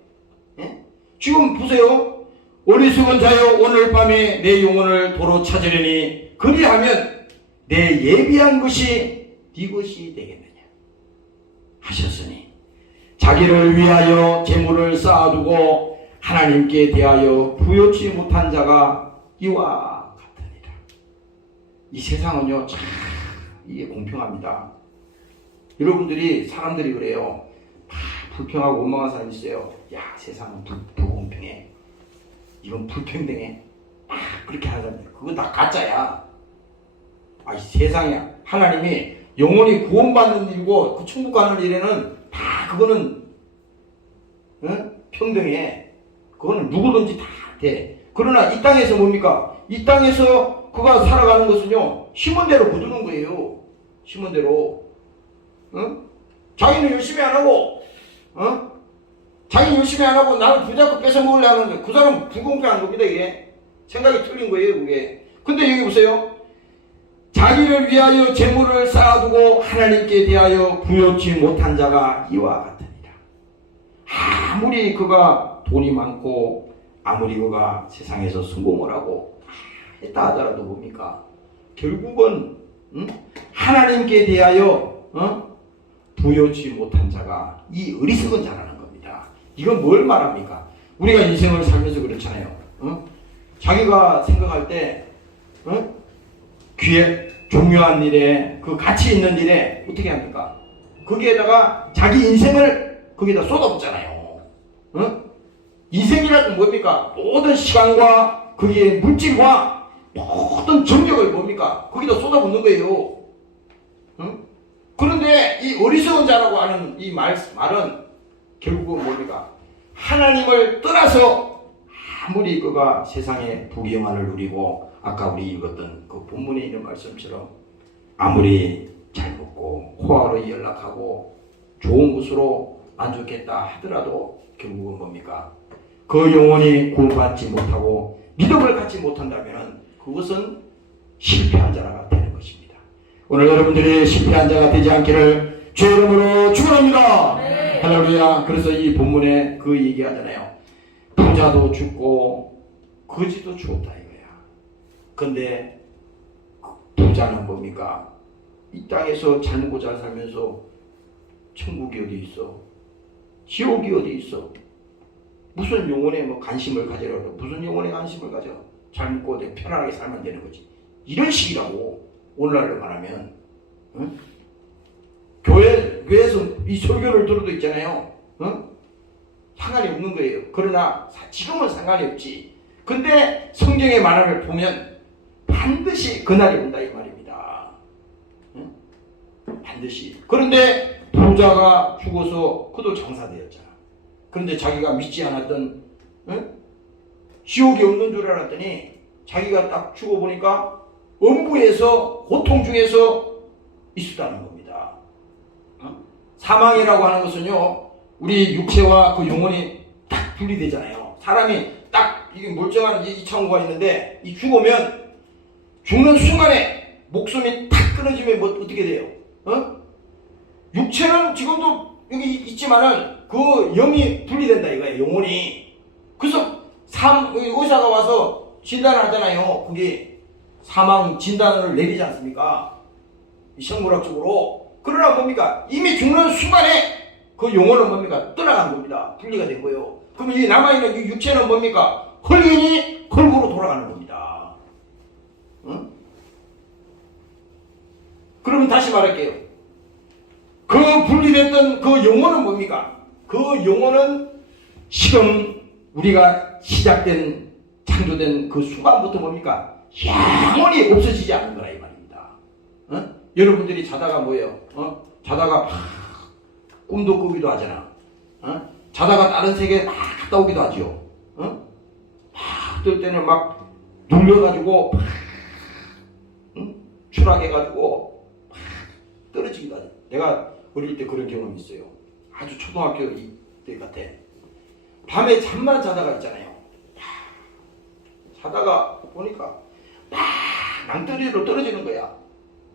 예? 지금 보세요. 어리석은 자여, 오늘 밤에 내 영혼을 도로 찾으려니 그리하면 내 예비한 것이 네 것이 되겠느냐 하셨으니, 자기를 위하여 재물을 쌓아두고 하나님께 대하여 부요치 못한 자가 이와 같으니라. 이 세상은요 참 이게 공평합니다. 여러분들이, 사람들이 그래요. 불평하고 원망한 사람이 있어요. 야, 세상은 불공평해. 이건 불평등해. 그렇게 하는 사람들. 그거 다 가짜야. 이 세상이야. 하나님이 영원히 구원받는 일이고 그 천국 가는 일에는 다 그거는 평등해. 그거는 누구든지 다 돼. 그러나 이 땅에서 뭡니까? 이 땅에서 그가 살아가는 것은요, 심은 대로 거두는 거예요. 심은 대로. 자기는 열심히 안 하고, 자기 열심히 안 하고 나를 부자고 뺏어 먹으려 하는데 그 사람은 불공평한 겁니다. 이게 생각이 틀린 거예요. 그게. 근데 여기 보세요. 자기를 위하여 재물을 쌓아두고 하나님께 대하여 부요치 못한 자가 이와 같으니라. 아무리 그가 돈이 많고 아무리 그가 세상에서 성공을 하고 했다 하더라도 뭡니까? 결국은 하나님께 대하여 부여치 못한 자가 이 어리석은 자라는 겁니다. 이건 뭘 말합니까? 우리가 인생을 살면서 그렇잖아요. 자기가 생각할 때 귀에 중요한 일에 그 가치 있는 일에 어떻게 합니까? 거기에다가 자기 인생을 거기다 쏟아붓잖아요. 인생이라는 뭡니까? 모든 시간과 거기에 물질과 모든 정력을 뭡니까? 거기다 쏟아붓는 거예요. 그런데 이 어리석은 자라고 하는 이 말은 결국은 뭡니까? 하나님을 떠나서 아무리 그가 세상에 부귀영화를 누리고 아까 우리 읽었던 그 본문에 있는 말씀처럼 아무리 잘 먹고 호화로이 연락하고 좋은 곳으로 만족했다 하더라도 결국은 뭡니까? 그 영혼이 구원받지 못하고 믿음을 갖지 못한다면 그것은 실패한 자가 되는 것입니다. 오늘 여러분들이 실패한 자가 되지 않기를 주의 이름으로 축원합니다. 네. 할렐루야. 그래서 이 본문에 그 얘기하잖아요. 부자도 죽고 거지도 죽었다 이거야. 근데 부자는 뭡니까? 이 땅에서 잘 먹고 잘 살면서 천국이 어디 있어? 지옥이 어디 있어? 무슨 영혼에 뭐 관심을 가지라고 무슨 영혼에 관심을 가져? 잘 먹고 어디 편안하게 살면 되는 거지. 이런 식이라고 오늘날로 말하면 교회에서 이 설교를 들어도 있잖아요. 상관이 없는 거예요. 그러나 지금은 상관이 없지. 근데 성경의 말을 보면 반드시 그날이 온다 이 말입니다. 반드시. 그런데 부자가 죽어서 그도 장사되었잖아. 그런데 자기가 믿지 않았던 지옥이 없는 줄 알았더니 자기가 딱 죽어보니까 엄부에서 고통 중에서 있었다는 겁니다. 사망이라고 하는 것은요, 우리 육체와 그 영혼이 딱 분리되잖아요. 사람이 딱 이게 멀쩡한 이 창구가 있는데 이 죽으면 죽는 순간에 목숨이 탁 끊어지면 뭐 어떻게 돼요? 육체는 지금도 여기 있지만은 그 영이 분리된다 이거예요. 영혼이. 그래서 의사가 와서 진단을 하잖아요. 그게 사망 진단을 내리지 않습니까? 생물학적으로. 그러나 뭡니까? 이미 죽는 순간에 그 영혼은 뭡니까? 떠나간 겁니다. 분리가 된 거예요. 그럼 이 남아있는 이 육체는 뭡니까? 헐근이 헐구로 돌아가는 겁니다. 그러면 다시 말할게요. 그 분리됐던 그 영혼은 뭡니까? 그 영혼은 지금 우리가 시작된 창조된 그 순간부터 뭡니까? 영원히 없어지지 않는 거라 이 말입니다. 여러분들이 자다가 뭐예요? 자다가 막 꿈도 꾸기도 하잖아. 자다가 다른 세계에 막 갔다 오기도 하죠. 막 어떨 때는 막 눌려가지고 추락해가지고 떨어지기도 하죠. 내가 어릴 때 그런 경험이 있어요. 아주 초등학교 때 같아. 밤에 잠만 자다가 있잖아요. 자다가 보니까 막 낭떠러지로 떨어지는 거야.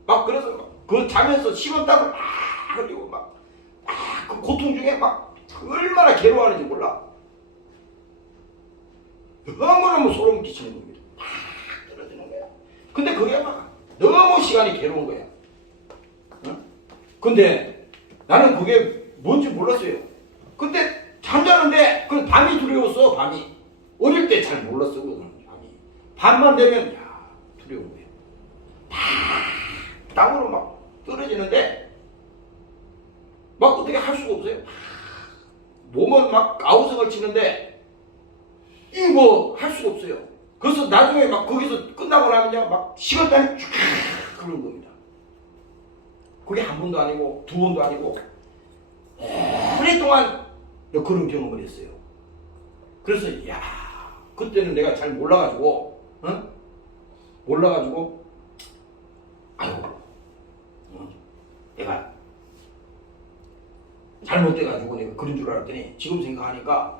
막 그래서 그 자면서 식은땀을 막 흘리고 막 그 고통 중에 막 얼마나 괴로워하는지 몰라. 너무너무 소름 끼치는 겁니다. 막 떨어지는 거야. 근데 그게 막 너무 시간이 괴로운 거야. 근데 나는 그게 뭔지 몰랐어요. 근데 잠자는데 그 밤이 두려웠어. 밤이. 어릴 때 잘 몰랐어. 밤이. 밤만 되면 야 두려운 거예요. 땅으로 막 떨어지는데 막 어떻게 할 수가 없어요. 몸은 막 아우성을 치는데 이 뭐 할 수가 없어요. 그래서 나중에 막 거기서 끝나고 나면요 막 식은땀이 쫙 흐르는 겁니다. 그게 한 번도 아니고 두 번도 아니고 오랫동안 그런 경험을 했어요. 그래서 야 그때는 내가 잘 몰라가지고 아유 내가 잘못돼가지고 내가 그런 줄 알았더니 지금 생각하니까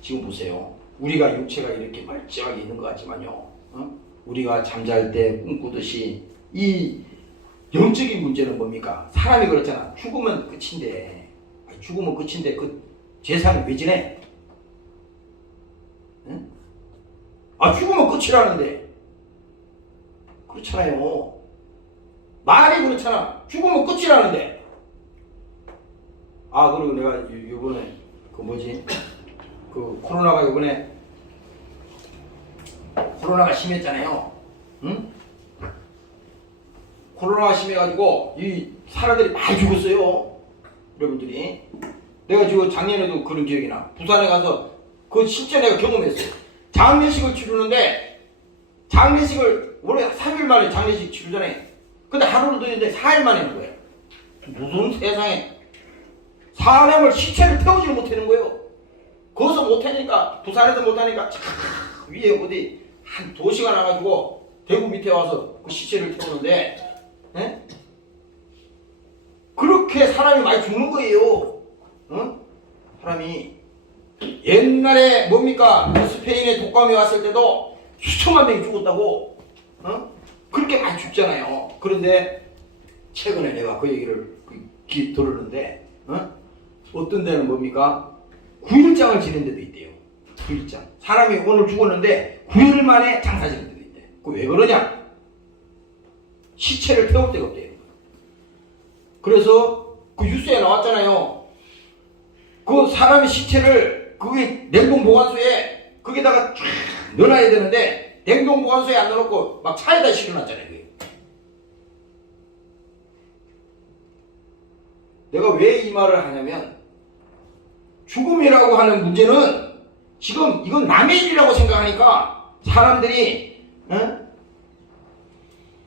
지금 보세요. 우리가 육체가 이렇게 멀쩡하게 있는 것 같지만요. 우리가 잠잘 때 꿈꾸듯이 이 영적인 문제는 뭡니까? 사람이 그렇잖아. 죽으면 끝인데 그 재산이 왜 지내? 응? 아, 죽으면 끝이라는데. 그렇잖아요. 말이 그렇잖아. 죽으면 끝이라는데. 아, 그리고 내가 요번에 그 뭐지? 그 코로나가 요번에 코로나가 심했잖아요. 응? 코로나가 심해가지고 이 사람들이 많이 죽었어요. 여러분들이. 내가 지금 작년에도 그런 기억이 나. 부산에 가서 그 실제 내가 경험했어요. 장례식을 치르는데 장례식을 원래 3일 만에 장례식 치르잖아요. 근데 하루를 더 했는데 4일 만에 하는 거예요. 무슨 세상에 사람을 시체를 태우지를 못하는 거예요. 거기서 못하니까 부산에서 못하니까 위에 어디 한 도시가 나가지고 대구 밑에 와서 그 시체를 태우는데 에? 그렇게 사람이 많이 죽는 거예요. 어? 사람이 옛날에 뭡니까 그 스페인에 독감이 왔을 때도 수천만 명이 죽었다고. 어? 그렇게 많이 죽잖아요. 그런데 최근에 내가 그 얘기를 들었는데 어떤 데는 뭡니까 9일장을 지는 데도 있대요. 9일장. 사람이 오늘 죽었는데 9일 만에 장사 지는 데도 있대. 그 왜 그러냐? 시체를 태울 데가 없대요. 그래서 그 뉴스에 나왔잖아요. 그 사람의 시체를 그게 냉동 보관소에 거기다가 쫙 넣어놔야 되는데 냉동 보관소에 안 넣어놓고 막 차에다 실어놨잖아요. 그게. 내가 왜 이 말을 하냐면 죽음이라고 하는 문제는 지금 이건 남의 일이라고 생각하니까 사람들이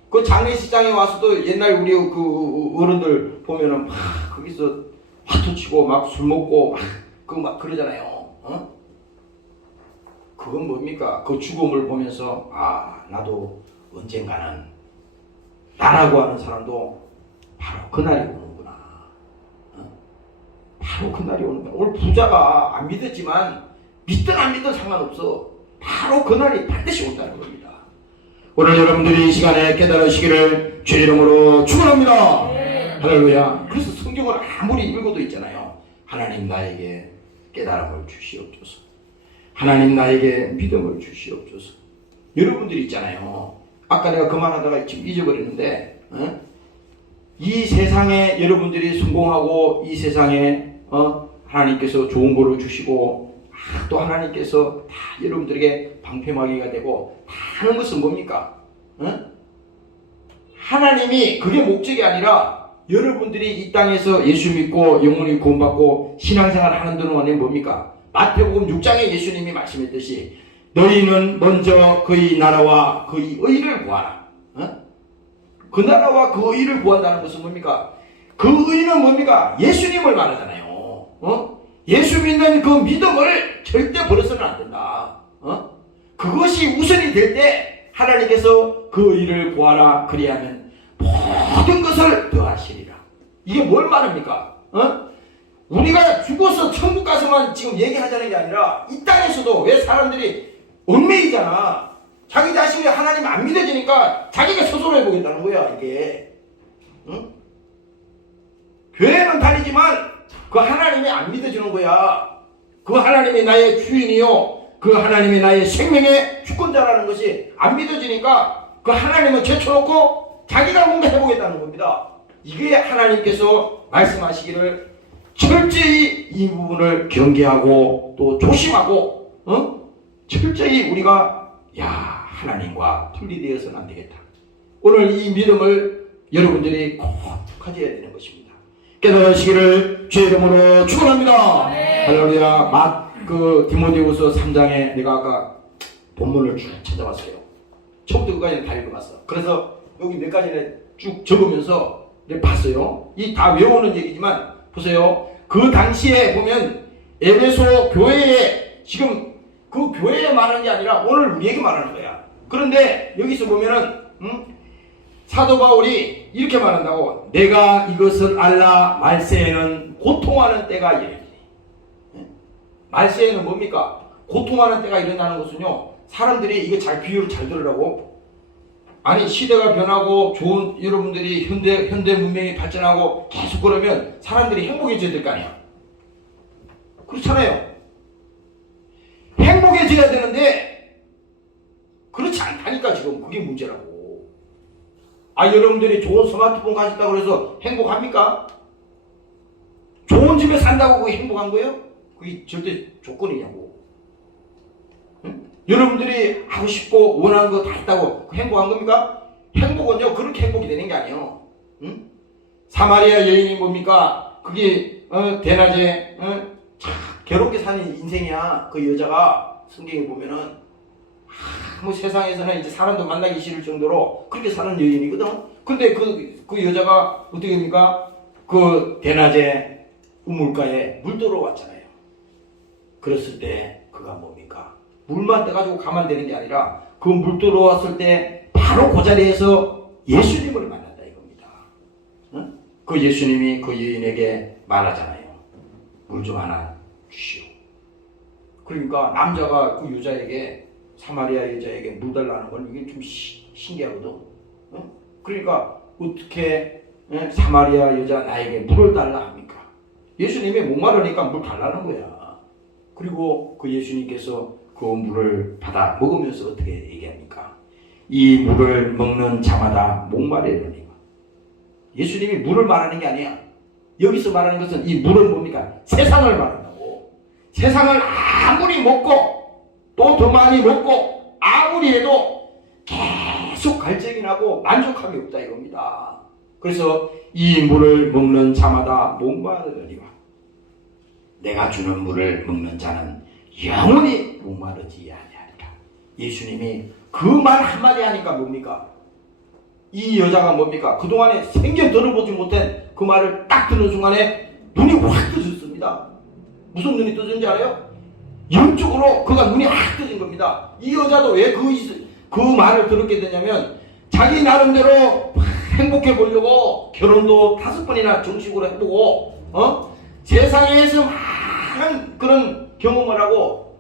그 장례식장에 와서도 옛날 우리 그 어른들 보면은 막 거기서 화투 치고 막 술 먹고 막 그러잖아요. 그건 뭡니까? 그 죽음을 보면서 아 나도 언젠가는 나라고 하는 사람도 바로 그날이 오는구나. 바로 그날이 오는구나. 오늘 부자가 안 믿었지만 믿든 안 믿든 상관없어. 바로 그날이 반드시 온다는 겁니다. 오늘 여러분들이 이 시간에 깨달으시기를 주의 이름으로 축원합니다. 할렐루야. 그래서 성경을 아무리 읽어도 있잖아요. 하나님 나에게 깨달음을 주시옵소서. 하나님 나에게 믿음을 주시옵소서. 여러분들이 있잖아요. 아까 내가 그만하다가 지금 잊어버렸는데 이 세상에 여러분들이 성공하고 이 세상에 하나님께서 좋은 거를 주시고 또 하나님께서 다 여러분들에게 방패막이가 되고 다 하는 것은 뭡니까? 하나님이 그게 목적이 아니라 여러분들이 이 땅에서 예수 믿고 영원히 구원받고 신앙생활 하는 동안에 뭡니까? 마태복음 6장에 예수님이 말씀했듯이 너희는 먼저 그의 나라와 그의 의를 구하라. 그 나라와 그 의를 구한다는 것은 뭡니까? 그 의는 뭡니까? 예수님을 말하잖아요. 예수 믿는 그 믿음을 절대 버려서는 안 된다. 그것이 우선이 될 때 하나님께서 그 의를 구하라. 그리하면 모든 것을 더하시리라. 이게 뭘 말합니까? 우리가 죽어서 천국 가서만 지금 얘기하자는 게 아니라 이 땅에서도 왜 사람들이 얽매이잖아. 자기 자신이 하나님 안 믿어지니까 자기가 스스로 해보겠다는 거야 이게. 교회는 다니지만 그 하나님이 안 믿어지는 거야. 그 하나님이 나의 주인이요 그 하나님이 나의 생명의 주권자라는 것이 안 믿어지니까 그 하나님을 제쳐놓고 자기가 뭔가 해보겠다는 겁니다. 이게 하나님께서 말씀하시기를 철저히 이 부분을 경계하고 또 조심하고 철저히 우리가 하나님과 분리되어서는 안 되겠다. 오늘 이 믿음을 여러분들이 꼭 가져야 되는 것입니다. 깨달으시기를 주의 이름으로 축원합니다. 할렐루야. 디모데후서 3장에 내가 아까 본문을 쭉 찾아봤어요. 처음부터 끝까지 다 읽어봤어. 그래서 여기 몇 가지를 쭉 적으면서 봤어요. 이 다 외우는 얘기지만 보세요. 그 당시에 보면 에베소 교회에 지금 그 교회에 말하는 게 아니라 오늘 우리에게 말하는 거야. 그런데 여기서 보면은 사도 바울이 이렇게 말한다고. 내가 이것을 알라 말세에는 고통하는 때가 이르리니. 말세에는 뭡니까? 고통하는 때가 일어나는 것은요. 사람들이 이게 잘 비유를 잘 들으라고. 아니 시대가 변하고 좋은 여러분들이 현대 문명이 발전하고 계속 그러면 사람들이 행복해져야 될 거 아니야. 그렇잖아요. 행복해져야 되는데 그렇지 않다니까. 지금 그게 문제라고. 여러분들이 좋은 스마트폰 가졌다고 해서 행복합니까? 좋은 집에 산다고 그게 행복한 거예요? 그게 절대 조건이냐고. 응? 여러분들이 하고 싶고 원하는 거 다 있다고 행복한 겁니까? 행복은요 그렇게 행복이 되는 게 아니에요. 응? 사마리아 여인이 뭡니까? 그게 대낮에 참 괴롭게 사는 인생이야. 그 여자가 성경에 보면은 뭐 세상에서는 이제 사람도 만나기 싫을 정도로 그렇게 사는 여인이거든. 근데 그 여자가 어떻게 됩니까? 그 대낮에 우물가에 물 들어왔잖아요. 그랬을 때 그가 뭡니까? 물만 떠가지고 가만 되는 게 아니라 그 물 들어왔을 때 바로 그 자리에서 예수님을 만난다 이겁니다. 응? 그 예수님이 그 여인에게 말하잖아요. 물 좀 하나 주시오. 그러니까 남자가 그 여자에게 사마리아 여자에게 물 달라는 건 이게 좀 신기하거든. 응? 그러니까 어떻게 사마리아 여자 나에게 물을 달라 합니까? 예수님이 목마르니까 물 달라는 거야. 그리고 그 예수님께서 그 물을 받아 먹으면서 어떻게 얘기합니까? 이 물을 먹는 자마다 목마르리로니와. 예수님이 물을 말하는 게 아니야. 여기서 말하는 것은 이 물은 뭡니까? 세상을 말한다고. 세상을 아무리 먹고 또 더 많이 먹고 아무리 해도 계속 갈증이 나고 만족함이 없다 이겁니다. 그래서 이 물을 먹는 자마다 목마르리와. 내가 주는 물을 먹는 자는 영원히 목마르지 아니하리라. 예수님이 그 말 한마디 하니까 뭡니까? 이 여자가 뭡니까? 그동안에 생전 들어보지 못한 그 말을 딱 듣는 순간에 눈이 확 뜨졌습니다. 무슨 눈이 뜨진지 알아요? 영적으로 그가 눈이 확 뜨진 겁니다. 이 여자도 왜 그 말을 들었게 되냐면 자기 나름대로 행복해 보려고 결혼도 5번이나 정식으로 해보고 세상에서 많은 그런 경험을 하고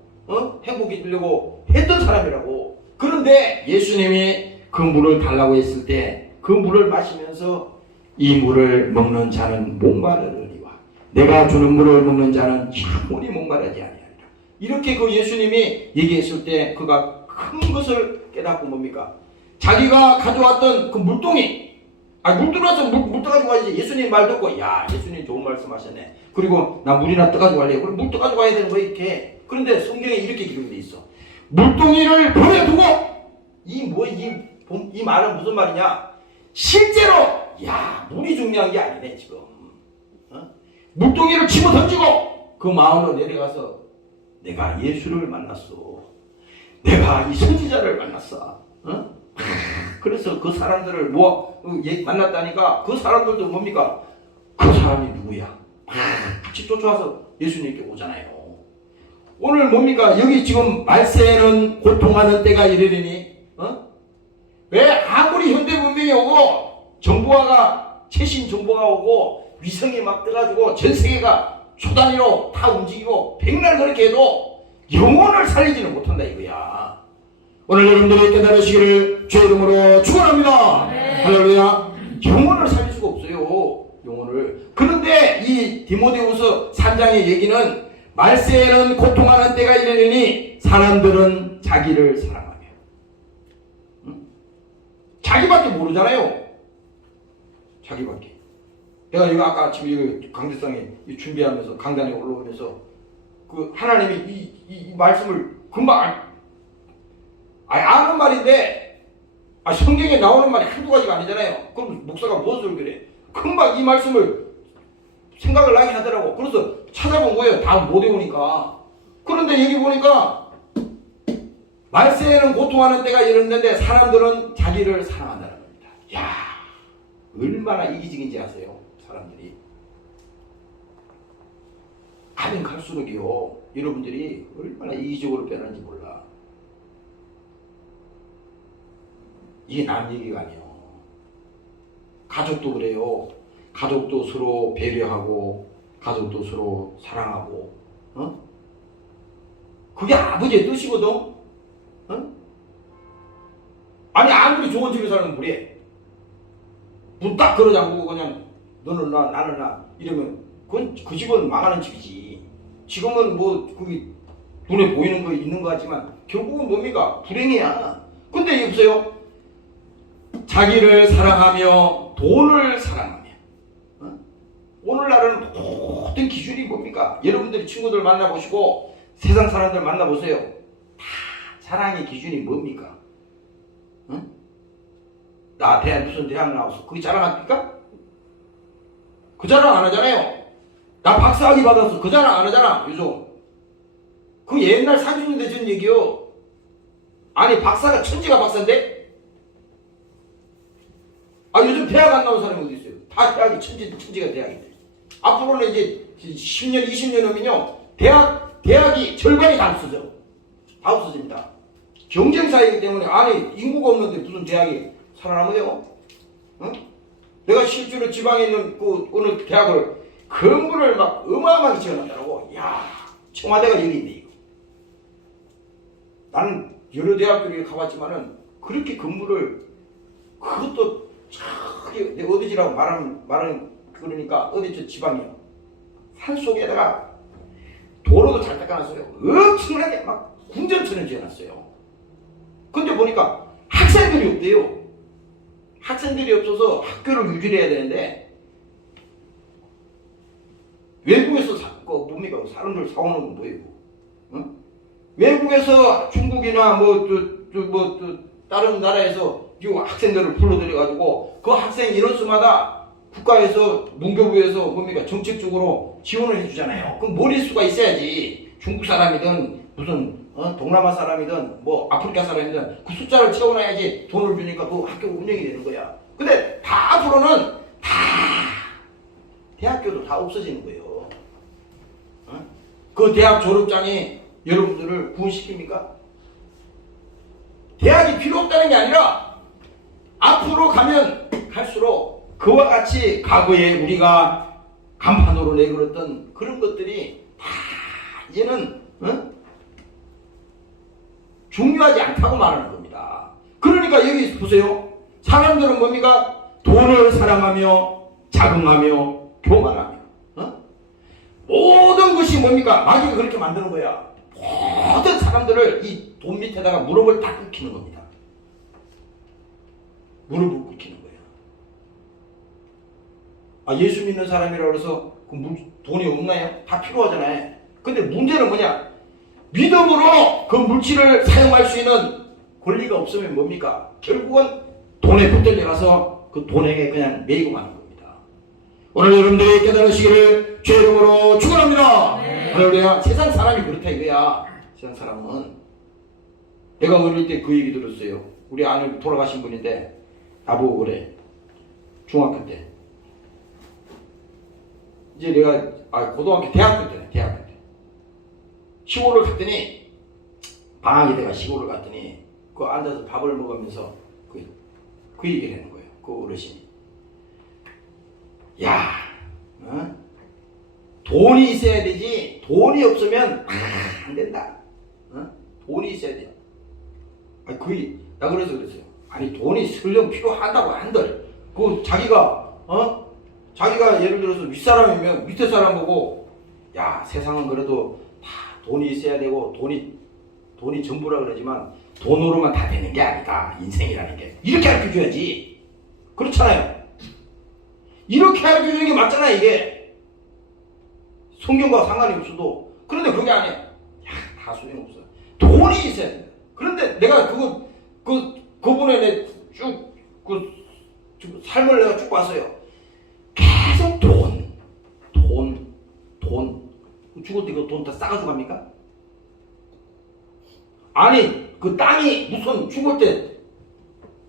행복해지려고 했던 사람이라고. 그런데 예수님이 그 물을 달라고 했을 때 그 물을 마시면서 이 물을 먹는 자는 목마르리와 내가 주는 물을 먹는 자는 영원히 목마르지 아니하리라. 이렇게 그 예수님이 얘기했을 때 그가 큰 것을 깨닫고 뭡니까? 자기가 가져왔던 그 물동이 물 들어와서 물 떠가지고 가야지. 예수님 말 듣고 야 예수님 좋은 말씀 하셨네. 그리고 나 물이나 떠가지고 갈래. 그럼 물 떠가지고 가야 되는 거야 이렇게. 그런데 성경에 이렇게 기록되어 있어. 물동이를 버려두고 이 말은 무슨 말이냐? 실제로 물이 중요한 게 아니네 지금. 물동이를 집어 던지고 그 마을로 내려가서 내가 예수를 만났어. 내가 이 선지자를 만났어. 그래서 그 사람들을 만났다니까 그 사람들도 뭡니까? 그 사람이 누구야? 같이 쫓아와서 예수님께 오잖아요. 오늘 뭡니까? 여기 지금 말세는 고통하는 때가 이르리니 왜 아무리 현대 문명이 오고 최신 정보가 오고 위성이 막 떠가지고 전 세계가 초단위로 다 움직이고 백날 그렇게 해도 영혼을 살리지는 못한다 이거야. 오늘 여러분들이 깨달으시기를 주의 이름으로 축원합니다. 할렐루야. 영혼을 살릴 수가 없어요. 영혼을. 그런데 이 디모데후서 3장의 얘기는 말세에는 고통하는 때가 이르니 사람들은 자기를 사랑하며. 자기밖에 모르잖아요. 자기밖에. 내가 이거 아까 아침에 강대상에 준비하면서 강단에 올라오면서 그 하나님이 이 말씀을 금방 아는 말인데 성경에 나오는 말이 한두 가지가 아니잖아요. 그럼 목사가 무엇을 그래? 금방 이 말씀을 생각을 나게 하더라고. 그래서 찾아본 거예요. 다 못 외우니까. 그런데 여기 보니까 말세에는 고통하는 때가 이르는데 사람들은 자기를 사랑한다는 겁니다. 야, 얼마나 이기적인지 아세요? 사람들이. 가면 갈수록이요. 여러분들이 얼마나 이기적으로 변하는지 몰라. 이게 남 얘기가 아니에요. 가족도 그래요. 가족도 서로 배려하고 가족도 서로 사랑하고 그게 아버지의 뜻이거든. 아니 아무리 좋은 집에 사는 그래. 딱 걸어 잠그고 그냥 너는 나 나는 나 이러면 그 집은 망하는 집이지. 지금은 뭐 그게 눈에 보이는 거 있는 거 같지만 결국은 뭡니까? 불행이야. 근데 이거 보세요. 자기를 사랑하며 돈을 사랑하며. 오늘날은 모든 기준이 뭡니까? 여러분들이 친구들 만나보시고 세상 사람들 만나보세요. 다 사랑의 기준이 뭡니까? 응? 나 무슨 대학 나왔어. 그게 자랑합니까? 그 자랑 안 하잖아요. 나 박사학위 받았어. 그 자랑 안 하잖아. 요즘. 그 옛날 40년대 전 얘기요. 아니 박사가 천지가 박사인데? 아 요즘 대학 안 나온 사람이 어디 있어요? 다 대학이 천지가 대학인데. 앞으로는 이제 10년, 20년 후면요. 대학이 절반이 다 없어져. 다 없어집니다. 경쟁사이기 때문에 아니 인구가 없는데 무슨 대학이 살아남아요? 응? 내가 실제로 지방에 있는 그 어느 대학을 건물을 막 어마어마하게 지어놨다고. 야, 청와대가 여기 있네 이거. 나는 여러 대학들에 가봤지만은 그렇게 건물을 그것도 저기 내가 어디지라고 말하는 그러니까 어디 저 지방이요. 산 속에다가 도로도 잘 닦아놨어요. 엄청나게 막 궁전처럼 지어놨어요. 근데 보니까 학생들이 없대요. 학생들이 없어서 학교를 유지해야 되는데 외국에서 뭡니까? 사람들 사오는 건 뭐예요? 응? 외국에서 중국이나 다른 나라에서 이 학생들을 불러들여가지고 그 학생 인원수마다 국가에서 문교부에서 뭡니까? 정책적으로 지원을 해주잖아요. 그럼 머릿수가 있어야지. 중국 사람이든 무슨 동남아 사람이든 뭐 아프리카 사람이든 그 숫자를 채워놔야지 돈을 주니까 그 학교 운영이 되는 거야. 근데 다 앞으로는 다 대학교도 다 없어지는 거예요. 그 대학 졸업장이 여러분들을 구원시킵니까? 대학이 필요 없다는 게 아니라 앞으로 가면 갈수록 그와 같이 과거에 우리가 간판으로 내걸었던 그런 것들이 다 이제는 중요하지 않다고 말하는 겁니다. 그러니까 여기 보세요. 사람들은 뭡니까? 돈을 사랑하며 자긍하며 교만하며 모든 것이 뭡니까? 마귀가 그렇게 만드는 거야. 모든 사람들을 이 돈 밑에다가 무릎을 딱 꿇히는 겁니다. 무릎을 꿇히는 거야. 아, 예수 믿는 사람이라고 해서 돈이 없나요? 다 필요하잖아요. 근데 문제는 뭐냐? 믿음으로 그 물질을 사용할 수 있는 권리가 없으면 뭡니까? 결국은 돈에 붙들려가서 그 돈에게 그냥 매이고 마는 겁니다. 오늘 여러분들이 깨달으시기를 주의 이름으로 축원합니다. 할렐루야. 세상 사람이 그렇다 이거야. 세상 사람은 내가 어릴 때 그 얘기 들었어요. 우리 아내 돌아가신 분인데 나보고 그래. 중학교 때 이제 내가 고등학교 대학교 때 시골을 갔더니 방학이 돼가 시골을 갔더니 그 앉아서 밥을 먹으면서 그 얘기를 하는 거예요. 그 어르신이 야 돈이 있어야 되지 돈이 없으면 안 된다. 돈이 있어야 돼. 나 그래서 그랬어요. 아니 돈이 설령 필요하다고 한들 그 자기가 예를 들어서 윗사람이면 밑에 사람 보고 야 세상은 그래도 다 돈이 있어야 되고 돈이 전부라 그러지만 돈으로만 다 되는 게 아니다. 인생이라는 게 이렇게 가르쳐줘야지. 그렇잖아요. 이렇게 가르쳐주는 게 맞잖아. 이게 성경과 상관이 없어도. 그런데 그게 아니야. 다 소용없어. 돈이 있어야 된다. 그런데 내가 그분의 내 삶을 내가 쭉 봤어요. 계속 돈. 죽을 때 그 돈 다 싸가지고 갑니까? 아니, 그 땅이 무슨 죽을 때,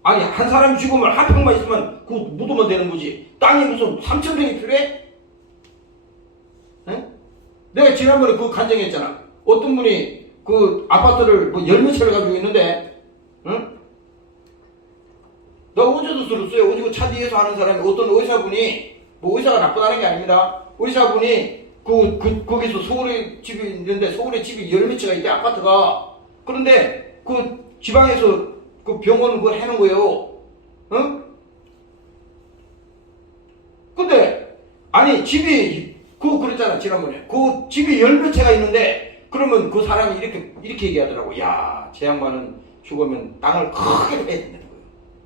아니, 한 사람이 죽으면 한 평만 있으면 그 묻으면 되는 거지. 땅이 무슨 3,000평이 필요해? 에? 내가 지난번에 그거 간증했잖아. 어떤 분이 그 아파트를 뭐 열 몇 채를 가지고 있는데, 응? 나 어제도 들었어요. 어제 그 차 뒤에서 하는 사람이 어떤 의사분이, 뭐 의사가 나쁘다는 게 아닙니다. 의사분이 거기서 서울에 집이 있는데 서울에 집이 열 몇 채가 있대, 아파트가. 그런데 그 지방에서 그 병원 그걸 해놓은 거예요. 응? 근데, 아니, 집이 그거 그랬잖아, 지난번에. 그 집이 열 몇 채가 있는데, 그러면 그 사람이 이렇게 얘기하더라고. 야, 제 양반은 죽으면 땅을 크게 파야 된다는 거예요.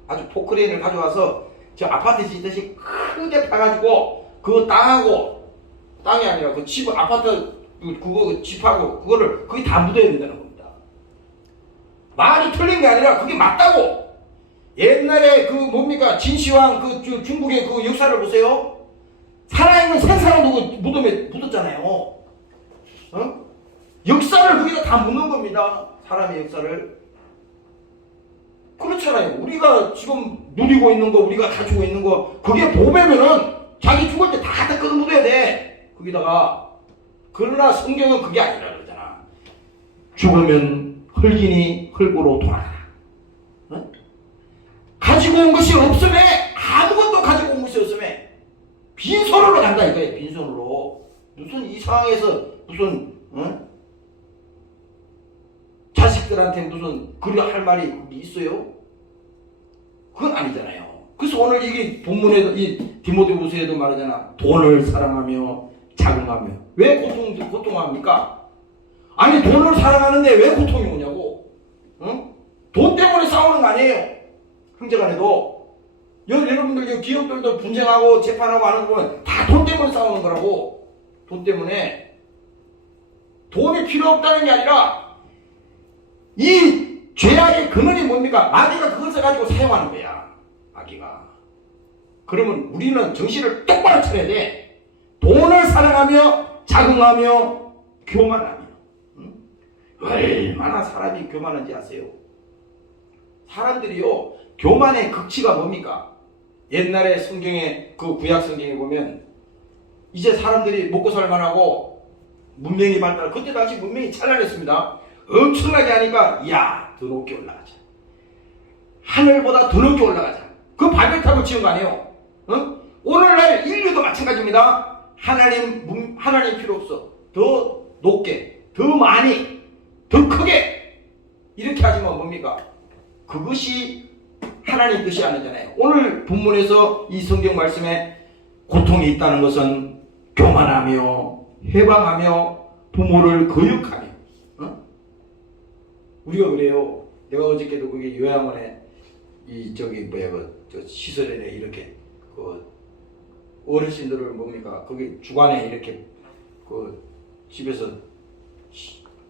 아주 포크레인을 가져와서 저 아파트 짓듯이 크게 파가지고, 그 땅하고, 땅이 아니라 그 집, 아파트, 그거 집하고, 그거를 거기 다 묻어야 된다는 겁니다. 말이 틀린 게 아니라 그게 맞다고! 옛날에 그 뭡니까? 진시황 그 중국의 그 역사를 보세요. 살아있는 생사람도 무덤에 묻었잖아요. 어? 역사를 거기다 다 묻는 겁니다. 사람의 역사를. 그렇잖아요. 우리가 지금 누리고 있는 거, 우리가 가지고 있는 거, 그게 보배면은 자기 죽을 때 다 갖다 끌어 묻어야 돼. 거기다가. 그러나 성경은 그게 아니라 그러잖아. 죽으면 흙이니 흙으로 돌아가라. 어? 가지고 온 것이 없음에, 아무것도 가지고 온 것이 없음에 빈손으로 간다 이거예요. 빈손으로. 무슨 이 상황에서 무슨 자식들한테 무슨 그리 할 말이 있어요? 그건 아니잖아요. 그래서 오늘 이게 본문에도 이 디모데후서에도 말하잖아. 돈을 사랑하며 자긍하며. 왜 고통합니까? 아니 돈을 사랑하는데 왜 고통이 오냐고. 응? 돈 때문에 싸우는 거 아니에요. 형제간에도. 여러분들 기업들도 분쟁하고 재판하고 하는 거 보면 다 돈 때문에 싸우는 거라고. 돈 때문에. 돈이 필요 없다는 게 아니라 이 죄악의 근원이 뭡니까? 마귀가 그것을 가지고 사용하는 거야. 마귀가. 그러면 우리는 정신을 똑바로 차려야 돼. 돈을 사랑하며 자긍하며 교만하며. 응? 얼마나 사람이 교만한지 아세요? 사람들이요, 교만의 극치가 뭡니까? 옛날에 성경에, 그 구약 성경에 보면, 이제 사람들이 먹고 살만하고, 문명이 발달, 그때 당시 문명이 찬란했습니다. 엄청나게 하니까, 야, 더 높게 올라가자. 하늘보다 더 높게 올라가자. 그 바벨탑을 지은 거 아니에요? 응? 오늘날 인류도 마찬가지입니다. 하나님 필요 없어. 더 높게, 더 많이, 더 크게. 이렇게 하지만 뭡니까? 그것이 하나님 뜻이 아니잖아요. 오늘 본문에서 이 성경 말씀에 고통이 있다는 것은 교만하며 해방하며 부모를 거역하며. 어? 우리가 그래요. 내가 어저께도 그게 요양원에 저 시설에 이렇게 그 어르신들을 뭡니까? 거기 주간에 이렇게 그 집에서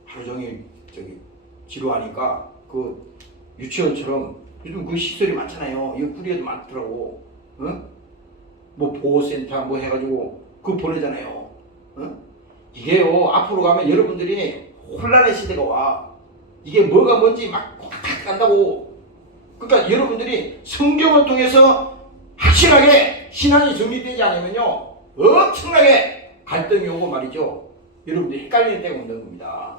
하루 종일 지루하니까 그 유치원처럼 요즘 그 시설이 많잖아요. 이거 구리에도 많더라고. 어? 뭐 보호센터 뭐 해가지고 그거 보내잖아요. 어? 이게요, 앞으로 가면 여러분들이 혼란의 시대가 와. 이게 뭐가 뭔지 막 간다고. 그러니까 여러분들이 성경을 통해서 확실하게 신앙이 정립되지 않으면요, 엄청나게 갈등이 오고 말이죠. 여러분들이 헷갈리는 때가 오는 겁니다.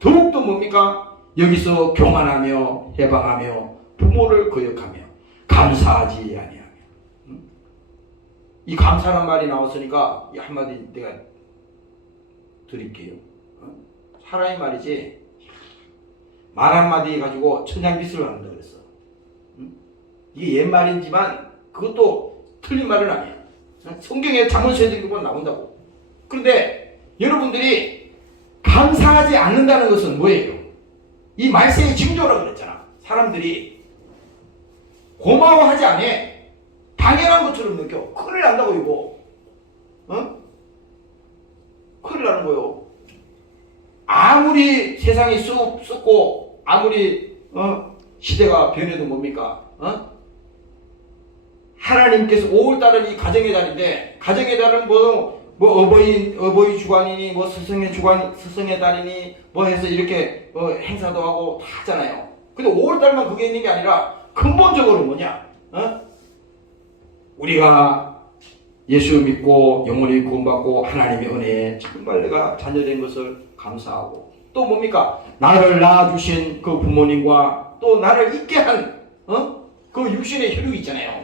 더욱더 뭡니까? 여기서 교만하며 해방하며 부모를 거역하며 감사하지 아니하며. 이 감사란 말이 나왔으니까 이 한마디 내가 드릴게요. 사람이 말이지 말 한마디 가지고 천냥빚을 한다 그랬어. 이게 옛말이지만 그것도 틀린 말은 아니에요. 성경에 잠언서에 보면 나온다고. 그런데 여러분들이 감사하지 않는다는 것은 뭐예요? 이 말세의 징조라고 그랬잖아. 사람들이 고마워하지 않아. 당연한 것처럼 느껴. 큰일 난다고 이거. 어? 큰일 나는 거요. 아무리 세상이 썩고 아무리 시대가 변해도 뭡니까? 하나님께서 5월달은 이 가정의 달인데, 가정의 달은 뭐 어버이 주간이니 뭐 스승의 달이니 뭐 해서 이렇게 행사도 하고 다 하잖아요. 근데 5월달만 그게 있는 게 아니라 근본적으로 뭐냐? 우리가 예수 믿고 영원히 구원받고 하나님의 은혜에 정말 내가 자녀된 것을 감사하고, 또 뭡니까? 나를 낳아주신 그 부모님과 또 나를 있게 한 그 육신의 혈육이 있잖아요.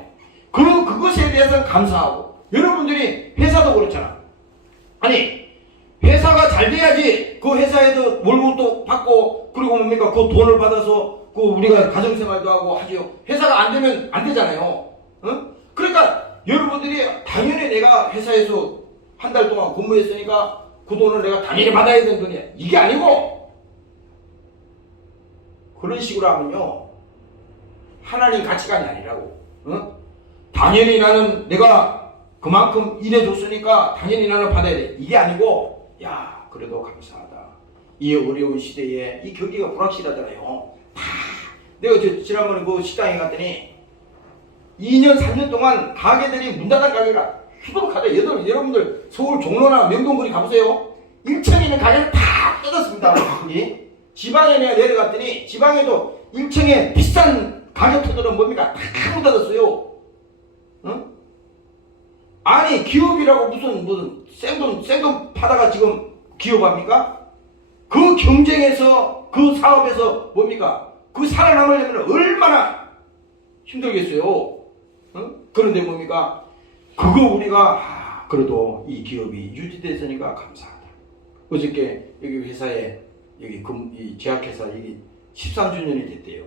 그것에 대해서 감사하고. 여러분들이 회사도 그렇잖아. 아니, 회사가 잘 돼야지 그 회사에도 월급도 받고, 그리고 뭡니까? 그 돈을 받아서 그 우리가 가정생활도 하고 하죠. 회사가 안 되면 안 되잖아요. 그러니까 여러분들이 당연히 내가 회사에서 한 달 동안 근무했으니까 그 돈을 내가 당연히 받아야 되는 돈이야. 이게 아니고 그런 식으로 하면요 하나님 가치관이 아니라고. 어? 당연히 나는 내가 그만큼 일해줬으니까 당연히 나는 받아야 돼. 이게 아니고 야 그래도 감사하다. 이 어려운 시대에 이 경기가 불확실하잖아요. 내가 지난번에 그 식당에 갔더니 2년 3년 동안 가게들이 문 닫은 가게가 수두룩하다. 여러분들 서울 종로나 명동거리 가보세요. 1층에 있는 가게는 다 뜯었습니다. 지방에 내가 내려갔더니 지방에도 1층에 비싼 가격터들은 뭡니까? 다 문 닫았어요. 응? 아니 기업이라고 무슨 생돈 파다가 지금 기업합니까? 그 경쟁에서 그 사업에서 뭡니까? 그 살아남으려면 얼마나 힘들겠어요. 응? 그런데 뭡니까? 그거 우리가 그래도 이 기업이 유지됐으니까 감사하다. 어저께 여기 회사에 여기 이 제약회사 여기 13주년이 됐대요.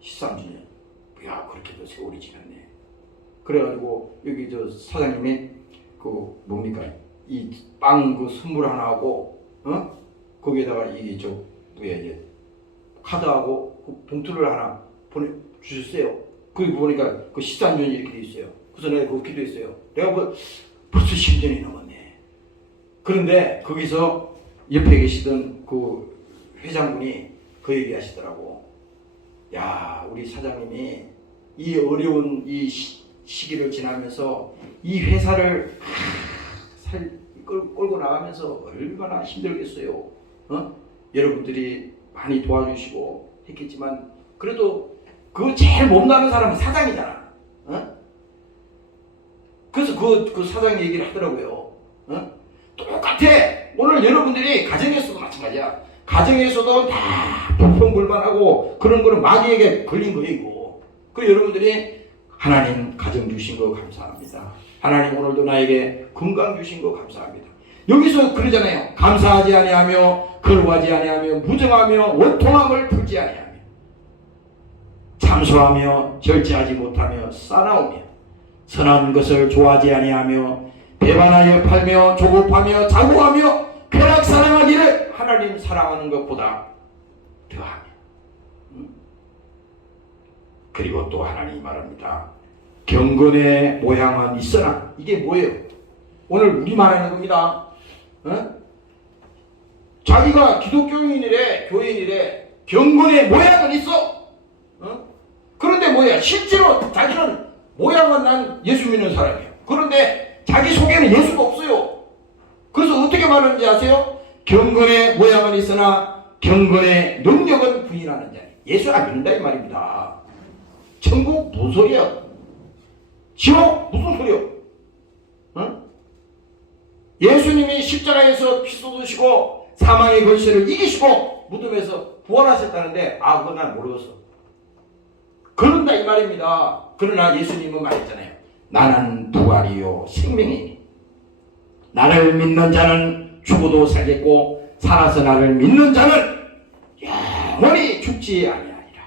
13주년. 야 그렇게도 세월이 지났네. 그래가지고 여기 저 사장님이 그 뭡니까? 이 빵 그 선물 하나 하고 거기에다가 이게 저 뭐야 이제 카드하고 그 봉투를 하나 보내주셨어요. 거기 보니까 그 13년이 이렇게 돼 있어요. 그래서 내가 그거 기도했어요. 내가 벌써 10년이 넘었네. 그런데 거기서 옆에 계시던 그 회장분이 그 얘기 하시더라고. 야 우리 사장님이 이 어려운 이 시기를 지나면서 이 회사를 끌고 나가면서 얼마나 힘들겠어요. 여러분들이 많이 도와주시고 했겠지만 그래도 그거 제일 못나는 사람은 사장이잖아. 그래서 그 사장 얘기를 하더라고요. 똑같아. 오늘 여러분들이 가정에서도 마찬가지야. 가정에서도 다 불평불만하고 그런 거는 마귀에게 걸린 거이고. 그리고 여러분들이 하나님 가정 주신 거 감사합니다. 하나님 오늘도 나에게 건강 주신 거 감사합니다. 여기서 그러잖아요. 감사하지 아니하며 거룩하지 아니하며 무정하며 원통함을 풀지 아니하며 참소하며 절제하지 못하며 싸나우며 선한 것을 좋아하지 아니하며 배반하여 팔며 조급하며 자고하며 쾌락 사랑하기를 하나님 사랑하는 것보다 더하며 그리고 또 하나님이 말합니다. 경건의 모양은 있으나 이게 뭐예요? 오늘 우리 말하는 겁니다. 자기가 기독교인이래 교인이래 경건의 모양은 있어. 그런데 뭐야? 실제로 자기는 모양은 난 예수 믿는 사람이에요. 그런데 자기 속에는 예수가 없어요. 그래서 어떻게 말하는지 아세요? 경건의 모양은 있으나 경건의 능력은 부인하는 자니 예수 안 믿는다 이 말입니다. 천국 무슨 소리야? 지옥 무슨 소리야? 예수님이 십자가에서 피 쏟으시고 사망의 권세를 이기시고 무덤에서 부활하셨다는데 그건 난 모르겠어. 그런다 이 말입니다. 그러나 예수님은 말했잖아요. 나는 부활이요 생명이니 나를 믿는 자는 죽어도 살겠고 살아서 나를 믿는 자는 영원히 죽지 아니하리라.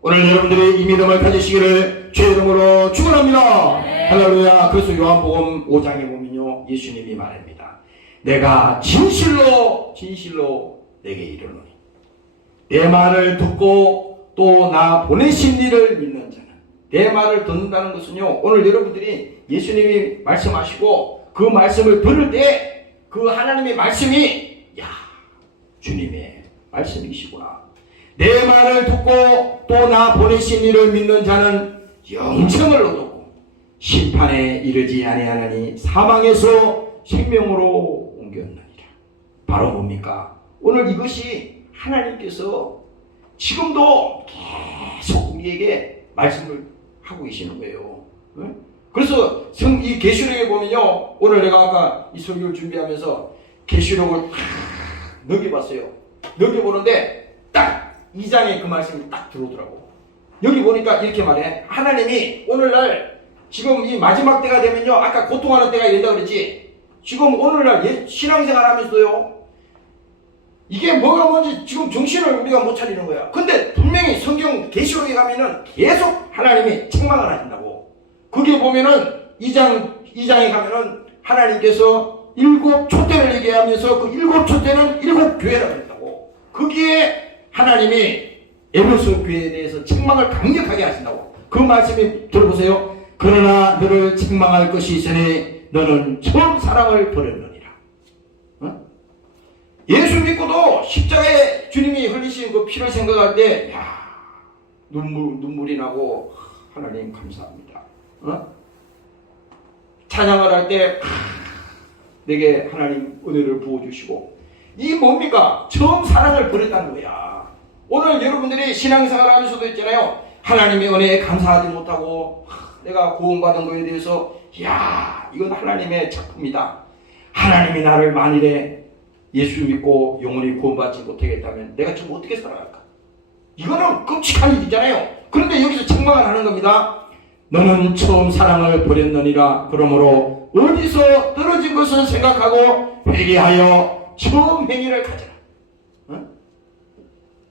오늘 여러분들이 이 믿음을 가지시기를 주의 이름으로 축원합니다. 할렐루야. 그래서 요한복음 5장에 보면요 예수님이 말합니다. 내가 진실로 내게 이르노니 내 말을 듣고 또 나 보내신 이를 믿는 자는 내 말을 듣는다는 것은요 오늘 여러분들이 예수님이 말씀하시고 그 말씀을 들을 때 그 하나님의 말씀이 주님의 말씀이시구나. 내 말을 듣고 또 나 보내신 이를 믿는 자는 영생을 얻었고 심판에 이르지 아니하나니 사망에서 생명으로 옮겼느니라. 바로 뭡니까? 오늘 이것이 하나님께서 지금도 계속 우리에게 말씀을 하고 계시는 거예요. 그래서 이 계시록에 보면요 오늘 내가 아까 이 설교를 준비하면서 계시록을 넘겨봤어요. 넘겨보는데 딱 2장에 그 말씀이 딱 들어오더라고. 여기 보니까 이렇게 말해. 하나님이 오늘날 지금 이 마지막 때가 되면요 아까 고통하는 때가 이른다 그랬지. 지금 오늘날 신앙생활 하면서도요 이게 뭐가 뭔지 지금 정신을 우리가 못 차리는 거야. 근데 분명히 성경 계시록에 가면은 계속 하나님이 책망을 하신다고. 거기에 보면은 2장에 가면은 하나님께서 7촛대를 얘기하면서 그 7촛대는 7교회라고 했다고. 거기에 하나님이 에베소 교회에 대해서 책망을 강력하게 하신다고. 그 말씀이 들어보세요. 그러나 너를 책망할 것이 있으니 너는 처음 사랑을 버렸느니라. 어? 예수 믿고도 십자가에 주님이 흘리신 그 피를 생각할 때 눈물이 나고 하나님 감사합니다. 어? 찬양을 할 때 내게 하나님 은혜를 부어주시고, 이 뭡니까? 처음 사랑을 버렸다는 거야. 오늘 여러분들이 신앙생활 하면서도 있잖아요. 하나님의 은혜에 감사하지 못하고 내가 구원받은 거에 대해서 이건 하나님의 작품이다. 하나님이 나를 만일에 예수 믿고 영원히 구원받지 못하겠다면 내가 지금 어떻게 살아갈까? 이거는 끔찍한 일이잖아요. 그런데 여기서 책망을 하는 겁니다. 너는 처음 사랑을 버렸느니라. 그러므로 어디서 떨어진 것을 생각하고 회개하여 처음 행위를 가져라. 어?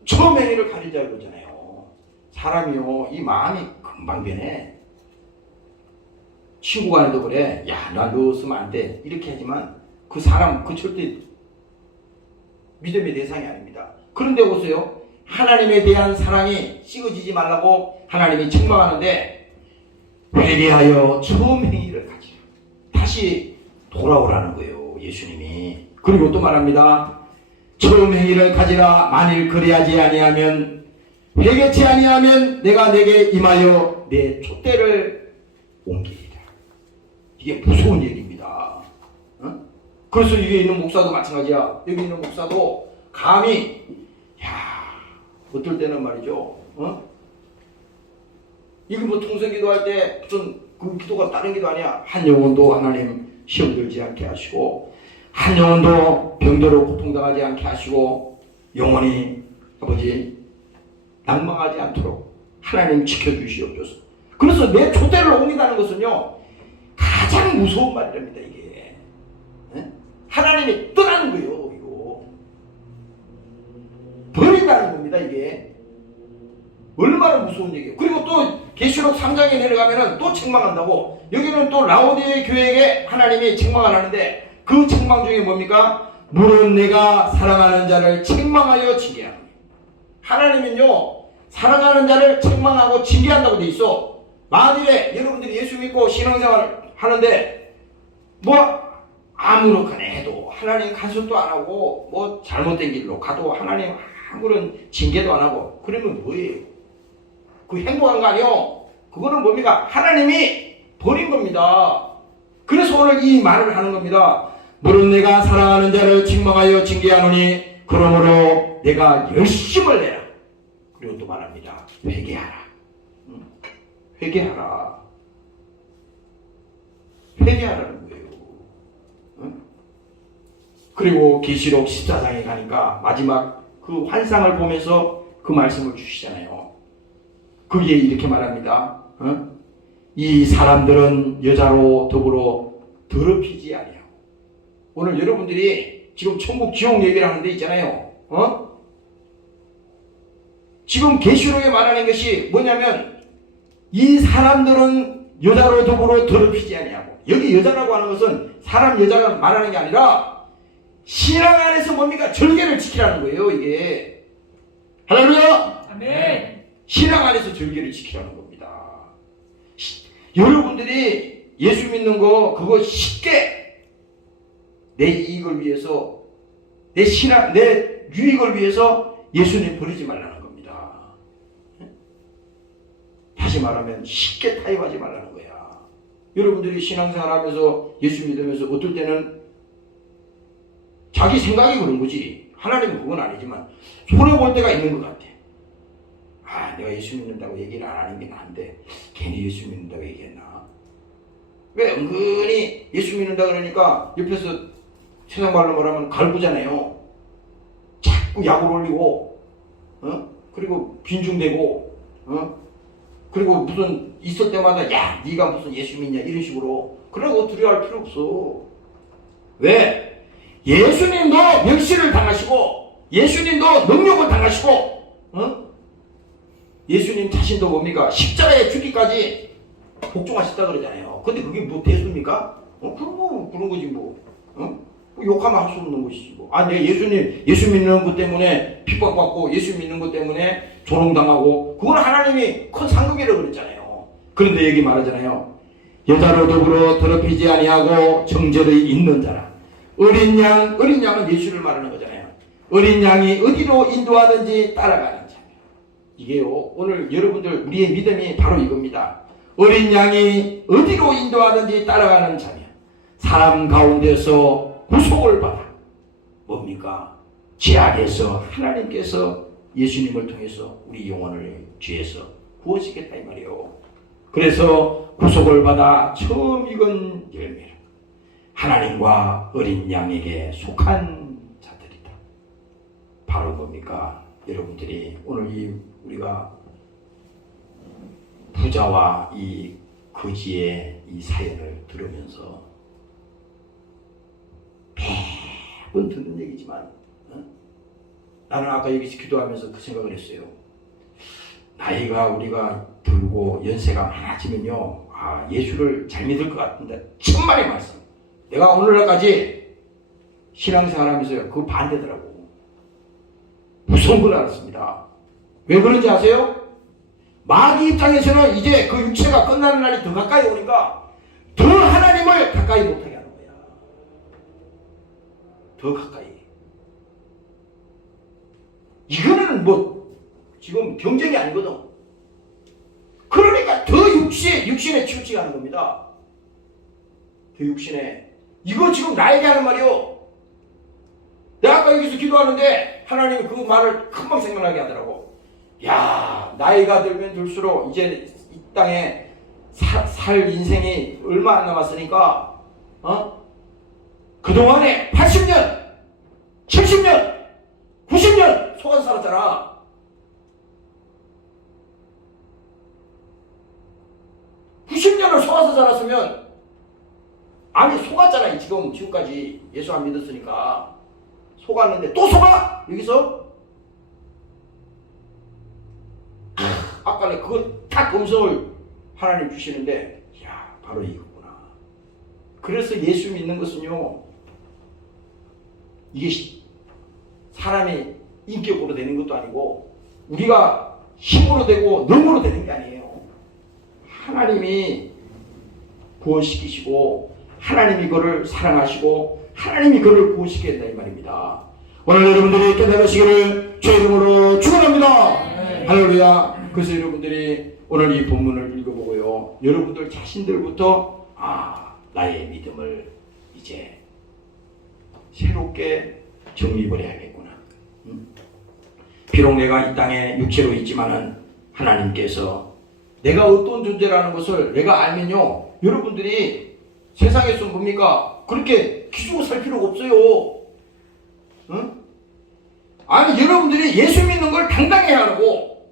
처음 행위를 가리자 이거잖아요. 사람이요, 이 마음이 금방 변해. 친구 간에도 그래. 나 너 쓰면 안 돼. 이렇게 하지만 그 사람 절대 믿음의 대상이 아닙니다. 그런데 보세요. 하나님에 대한 사랑이 식어지지 말라고 하나님이 책망하는데, 회개하여 처음 행위를 가지라. 다시 돌아오라는 거예요, 예수님이. 그리고 또 말합니다. 처음 행위를 가지라. 만일 그리하지 아니하면, 회개치 아니하면 내가 내게 임하여 내 촛대를 옮기리라. 이게 무서운 얘기입니다. 어? 그래서 여기 있는 목사도 마찬가지야. 여기 있는 목사도 감히 어떨 때는 말이죠. 이거 뭐 통성기도 할 때 무슨 그 기도가 다른 기도 아니야. 한 영혼도 하나님 시험 들지 않게 하시고, 한 영혼도 병대로 고통당하지 않게 하시고, 영원히 아버지 낭망하지 않도록 하나님 지켜주시옵소서. 그래서 내 촛대를 옮긴다는 것은요, 가장 무서운 말이랍니다. 이게 하나님이 떠나는 거예요. 이거 버린다는 겁니다. 이게 얼마나 무서운 얘기예요. 그리고 또 계시록 3장에 내려가면은 또 책망한다고. 여기는 또 라오디에 교회에게 하나님이 책망을 하는데, 그 책망 중에 뭡니까? 물은 내가 사랑하는 자를 책망하여 징계하노니. 하나님은요, 사랑하는 자를 책망하고 징계한다고 돼 있어. 만일에 여러분들이 예수 믿고 신앙생활 하는데 아무렇거나 해도 하나님 간섭도 안 하고 잘못된 길로 가도 하나님 아무런 징계도 안 하고, 그러면 뭐예요? 그 행복한 거 아니요? 그거는 뭡니까? 하나님이 버린 겁니다. 그래서 오늘 이 말을 하는 겁니다. 물은 내가 사랑하는 자를 책망하여 징계하노니 그러므로 내가 열심을 내라. 그리고 또 말합니다. 회개하라. 회개하라. 회개하라는 거예요. 그리고 계시록 14장에 가니까 마지막 그 환상을 보면서 그 말씀을 주시잖아요. 거기에 이렇게 말합니다. 이 사람들은 여자로 더불어 더럽히지 아니하고. 오늘 여러분들이 지금 천국 지옥 얘기를 하는 데 있잖아요. 지금 계시록에 말하는 것이 뭐냐면, 이 사람들은 여자로 더불어 더럽히지 아니하고. 여기 여자라고 하는 것은 사람 여자가 말하는 게 아니라 신앙 안에서 뭡니까? 절개를 지키라는 거예요. 이게 할렐루야. 아멘. 신앙 안에서 절개를 지키라는 겁니다. 여러분들이 예수 믿는 거 그거 쉽게 내 이익을 위해서, 내 신앙, 내 유익을 위해서 예수님 버리지 말라는 겁니다. 다시 말하면 쉽게 타협하지 말라는 거야. 여러분들이 신앙생활 하면서 예수 믿으면서 어떨 때는 자기 생각이 그런 거지, 하나님은 그건 아니지만 손해볼 때가 있는 것 같아. 내가 예수 믿는다고 얘기를 안 하는 게 나은데 괜히 예수 믿는다고 얘기했나? 왜 은근히 예수 믿는다 그러니까 옆에서 세상 말로 말하면 갈구잖아요. 자꾸 약을 올리고, 그리고 빈중대고, 그리고 무슨 있을 때마다 네가 무슨 예수 믿냐 이런 식으로. 그러고 두려워할 필요 없어. 왜? 예수님도 멸시를 당하시고 예수님도 능력을 당하시고, 예수님 자신도 뭡니까? 십자가에 죽기까지 복종하셨다 그러잖아요. 근데 그게 뭐 대수입니까? 그럼 뭐 그런 거지 뭐. 뭐 욕하면 할 수 없는 것이지 뭐. 아, 내가 예수 믿는 것 때문에 핍박받고 예수 믿는 것 때문에 조롱당하고 그건 하나님이 큰 상급이라고 그랬잖아요. 그런데 여기 말하잖아요. 여자로 더불어 더럽히지 아니하고 정절의 있는 자라. 어린 양은 예수를 말하는 거잖아요. 어린 양이 어디로 인도하든지 따라가는 자. 이게요, 오늘 여러분들 우리의 믿음이 바로 이겁니다. 어린 양이 어디로 인도하든지 따라가는 자며 사람 가운데서 구속을 받아. 뭡니까? 죄악에서 하나님께서 예수님을 통해서 우리 영혼을 죄에서 구원시켰다 이 말이에요. 그래서 구속을 받아 처음 익은 열매를 하나님과 어린 양에게 속한 자들이다. 바로 뭡니까? 여러분들이 오늘 우리가 부자와 이 거지의 이 사연을 들으면서 매번 듣는 얘기지만 나는 아까 여기서 기도하면서 그 생각을 했어요. 나이가 우리가 들고 연세가 많아지면요, 예수를 잘 믿을 것 같은데 천만의 말씀. 내가 오늘날까지 신앙생활하면서요 그 반대더라고. 무서운 걸 알았습니다. 왜 그런지 아세요? 마귀 입장에서는 이제 그 육체가 끝나는 날이 더 가까이 오니까 더 하나님을 가까이 못하게 하는 거야. 더 가까이. 이거는 뭐 지금 경쟁이 아니거든. 그러니까 더 육신에 치우치게 겁니다. 더 육신에. 이거 지금 나에게 하는 말이요. 내가 아까 여기서 기도하는데 하나님이 그 말을 금방 생각나게 하더라고. 야, 나이가 들면 들수록 이제 이 땅에 살 인생이 얼마 안 남았으니까 그동안에 80년 70년 90년 속아서 살았잖아. (90년을) 속아서 살았으면, 아니 속았잖아. 지금까지 예수 안 믿었으니까 속았는데 또 속아? 여기서? 아까 그거 딱 음성을 하나님 주시는데, 야, 바로 이거구나. 그래서 예수 믿는 것은요, 이게 사람이 인격으로 되는 것도 아니고 우리가 힘으로 되고 능으로 되는 게 아니에요. 하나님이 구원시키시고 하나님이 그를 사랑하시고 하나님이 그를 구원시켜야 된다 이 말입니다. 오늘 여러분들이 깨달으시기를 주의 이름으로 축원합니다. 할렐루야. 그래서 여러분들이 오늘 이 본문을 읽어보고요, 여러분들 자신들부터 나의 믿음을 이제 새롭게 정립을 해야겠구나. 비록 내가 이 땅에 육체로 있지만은 하나님께서 내가 어떤 존재라는 것을 내가 알면요, 여러분들이 세상에서 뭡니까? 그렇게 기죽어 살 필요가 없어요. 아니, 여러분들이 예수 믿는 걸 당당히 하고,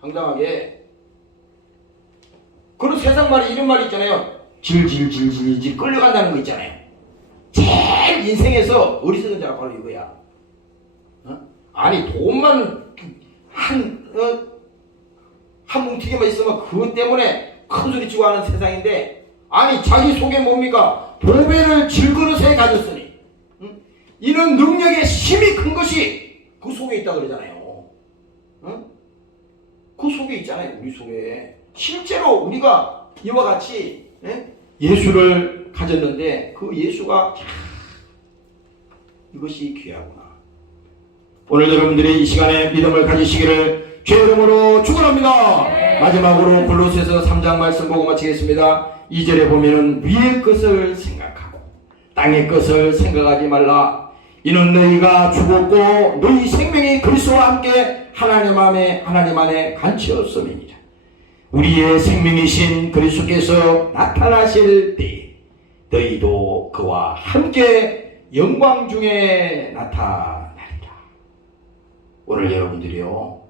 당당하게. 그런 세상 말이 이런 말이 있잖아요. 질질질질질 끌려간다는 거 있잖아요. 제일 인생에서 어리석은 자가 바로 이거야. 아니, 돈만 한 뭉티기만 있으면 그것 때문에 큰 소리 치고 하는 세상인데, 아니 자기 속에 뭡니까? 보배를 질그릇에 가졌으니 이는 능력의 힘이 큰 것이 그 속에 있다 그러잖아요. 그 속에 있잖아요. 우리 속에 실제로 우리가 이와 같이 예수를 가졌는데 그 예수가 이것이 귀하구나. 오늘 여러분들이 이 시간에 믿음을 가지시기를 주의 이름으로 축원합니다. 마지막으로 골로새서 3장 말씀 보고 마치겠습니다. 2절에 보면은 위의 것을 생각하고 땅의 것을 생각하지 말라. 이는 너희가 죽었고 너희 생명이 그리스도와 함께 하나님 안에 갇혔음이니라. 우리의 생명이신 그리스도께서 나타나실 때에 너희도 그와 함께 영광 중에 나타나리라. 오늘 여러분들이요,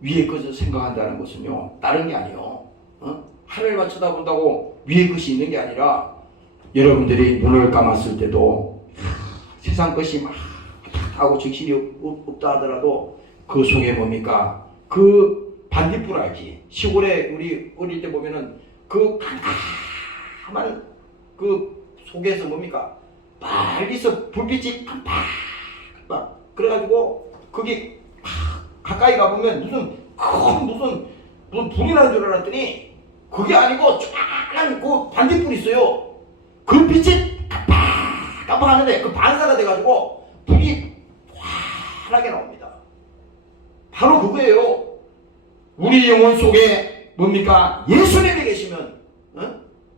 위의 것을 생각한다는 것은요, 다른 게 아니에요. 하늘만 쳐다본다고 위의 것이 있는 게 아니라, 여러분들이 눈을 감았을 때도 세상 것이 막 하고 정신이 없다 하더라도 그 속에 뭡니까? 그 반딧불 알지? 시골에 우리 어릴 때 보면은 그 캄캄한 그 속에서 뭡니까? 빨리서 불빛이 깜빡깜빡 그래가지고 거기 가까이 가보면 무슨 불이 나는 줄 알았더니 그게 아니고 쫙한 그 반딧불이 있어요. 그 빛이 깜빡깜빡하는데 그 반사가 돼가지고 불이 환하게 나옵니다. 바로 그거예요. 우리 영혼 속에 뭡니까? 예수님이 계시면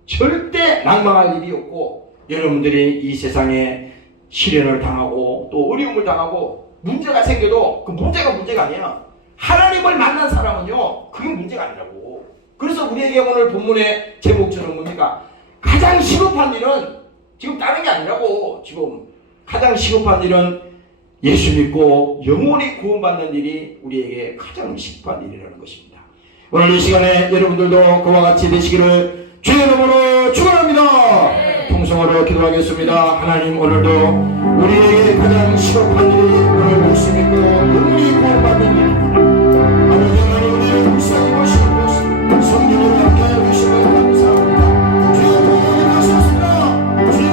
절대 낭망할 일이 없고, 여러분들이 이 세상에 시련을 당하고 또 어려움을 당하고 문제가 생겨도 그 문제가 아니야. 하나님을 만난 사람은요, 그게 문제가 아니라고. 그래서 우리에게 오늘 본문의 제목처럼 뭡니까? 가장 시급한 일은 지금 다른 게 아니라고. 지금 가장 시급한 일은 예수 믿고 영원히 구원받는 일이 우리에게 가장 시급한 일이라는 것입니다. 오늘 이 시간에 여러분들도 그와 같이 되시기를 주의 이름으로 축원합니다. 통성으로 기도하겠습니다. 하나님, 오늘도 우리에게 가장 시급한 일이 오늘 예수 믿고 영원히 구원받는 일입니다. 아버지 하나님, 우리를 불쌍히 보시고 성령을 함께 해주시면 감사합니다. 주여 도움을 하셨습니다. 주여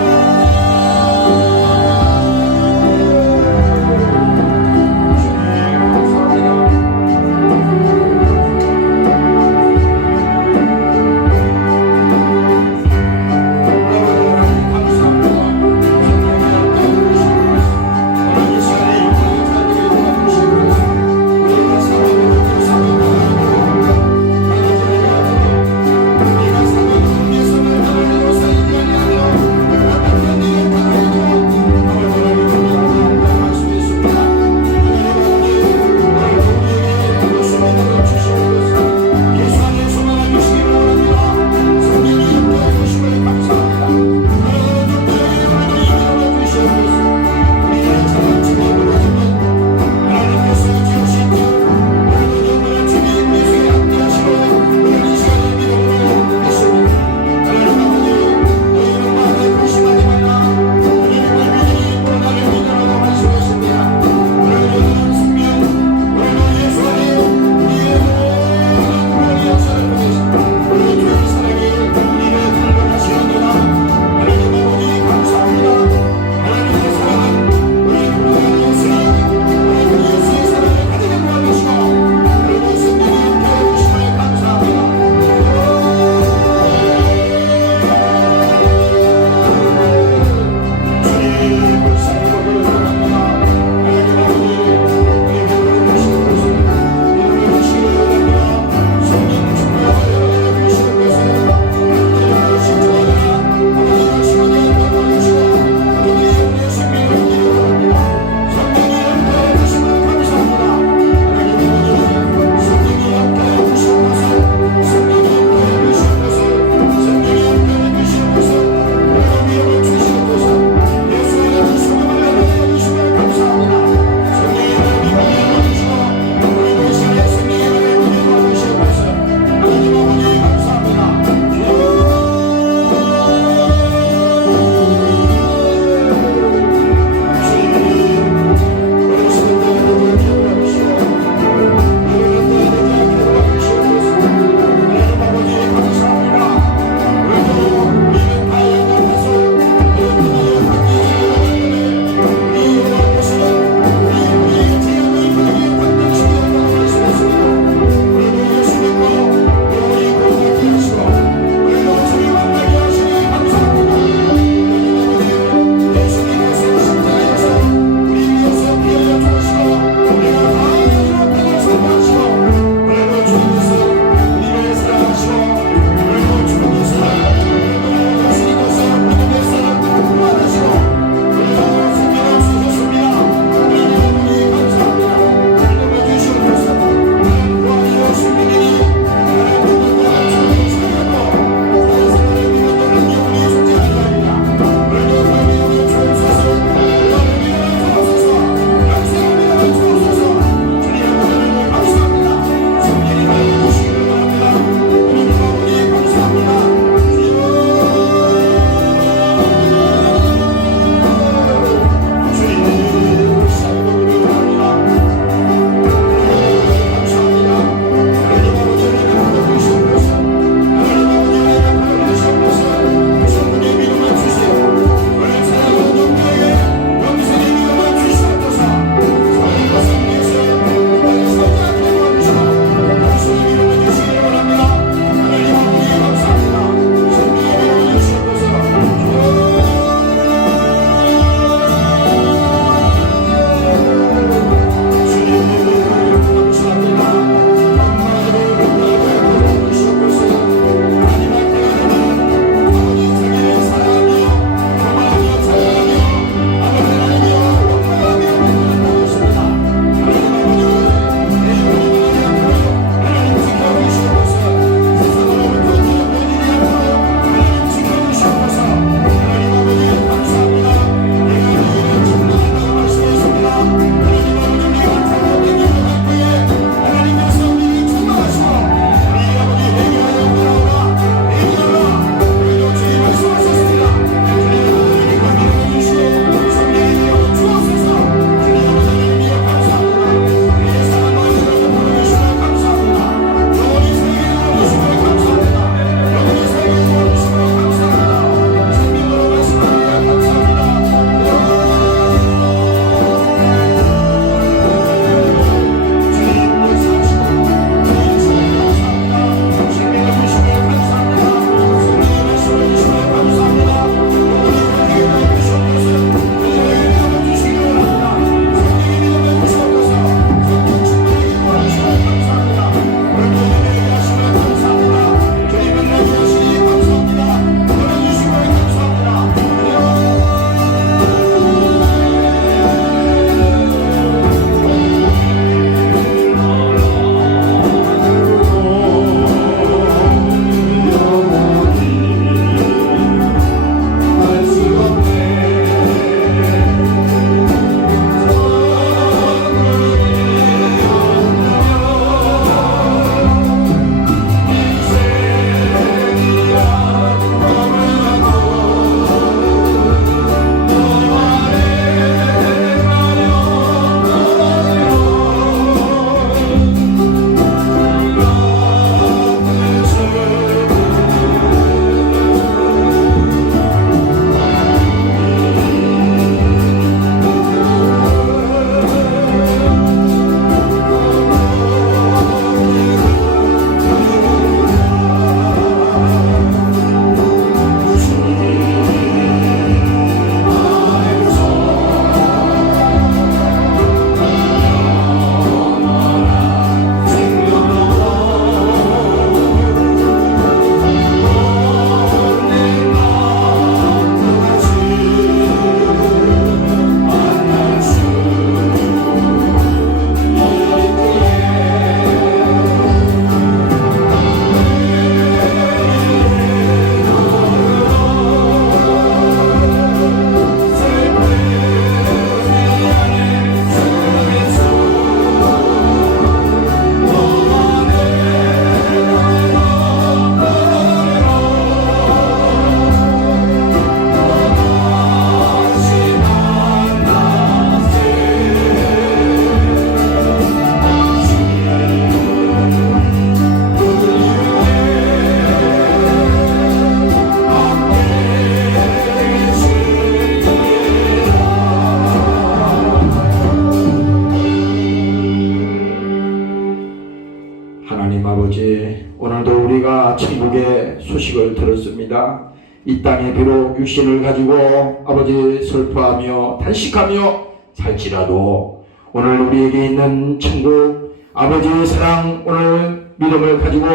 하나님 아버지, 오늘도 우리가 천국의 소식을 들었습니다. 이 땅에 비록 육신을 가지고 아버지 슬퍼하며 탄식하며 살지라도 오늘 우리에게 있는 천국 아버지의 사랑, 오늘 믿음을 가지고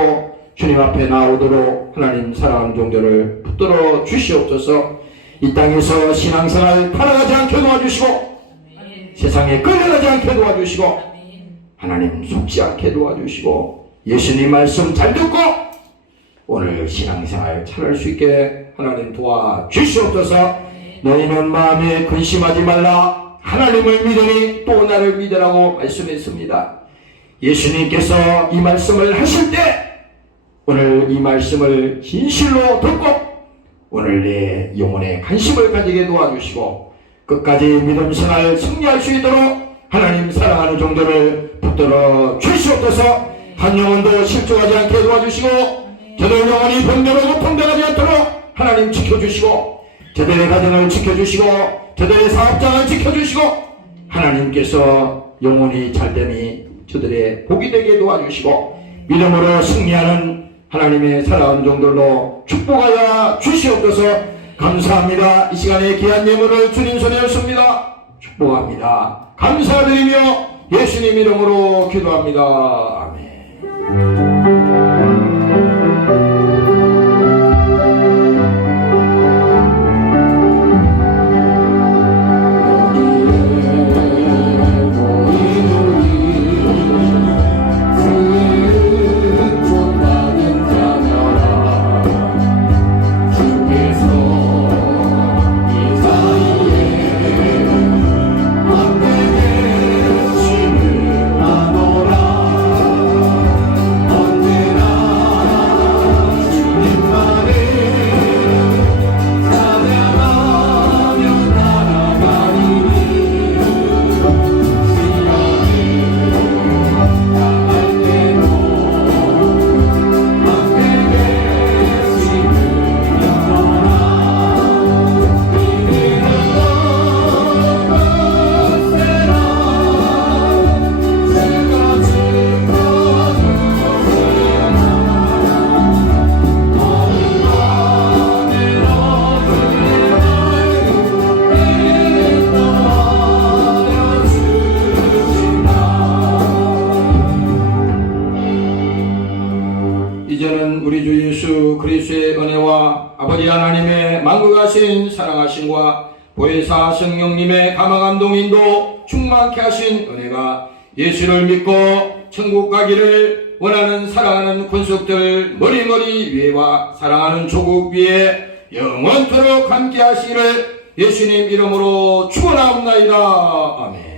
주님 앞에 나오도록 하나님 사랑하는 종들을 붙들어 주시옵소서. 이 땅에서 신앙생활 타락하지 않게 도와주시고 세상에 끌려가지 않게 도와주시고 하나님 속지 않게 도와주시고 예수님 말씀 잘 듣고 오늘 신앙생활 잘할 수 있게 하나님 도와주시옵소서. 너희는 마음에 근심하지 말라. 하나님을 믿으니 또 나를 믿으라고 말씀했습니다. 예수님께서 이 말씀을 하실 때 오늘 이 말씀을 진실로 듣고 오늘 내 영혼에 관심을 가지게 도와주시고 끝까지 믿음 생활 승리할 수 있도록 하나님 사랑하는 종들을 붙들어 주시옵소서. 한 영혼도 실족하지 않게 도와주시고 저들 영혼이 병대로 고통당하지 않도록 하나님 지켜주시고 저들의 가정을 지켜주시고 저들의 사업장을 지켜주시고 하나님께서 영혼이 잘됨이 저들의 복이 되게 도와주시고 믿음으로 승리하는 하나님의 사랑하는 종들로 축복하여 주시옵소서. 감사합니다. 이 시간에 귀한 예물을 주님 손에 얹습니다. 축복합니다. 감사드리며 예수님 이름으로 기도합니다. 아멘. 이제는 우리 주 예수 그리스도의 은혜와 아버지 하나님의 만국하신 사랑하심과 보혜사 성령님의 감화감동 인도 충만케 하신 은혜가 예수를 믿고 천국 가기를 원하는 사랑하는 권속들 머리머리 위에와 사랑하는 조국 위에 영원토록 함께 하시기를 예수님 이름으로 축원하옵나이다. 아멘.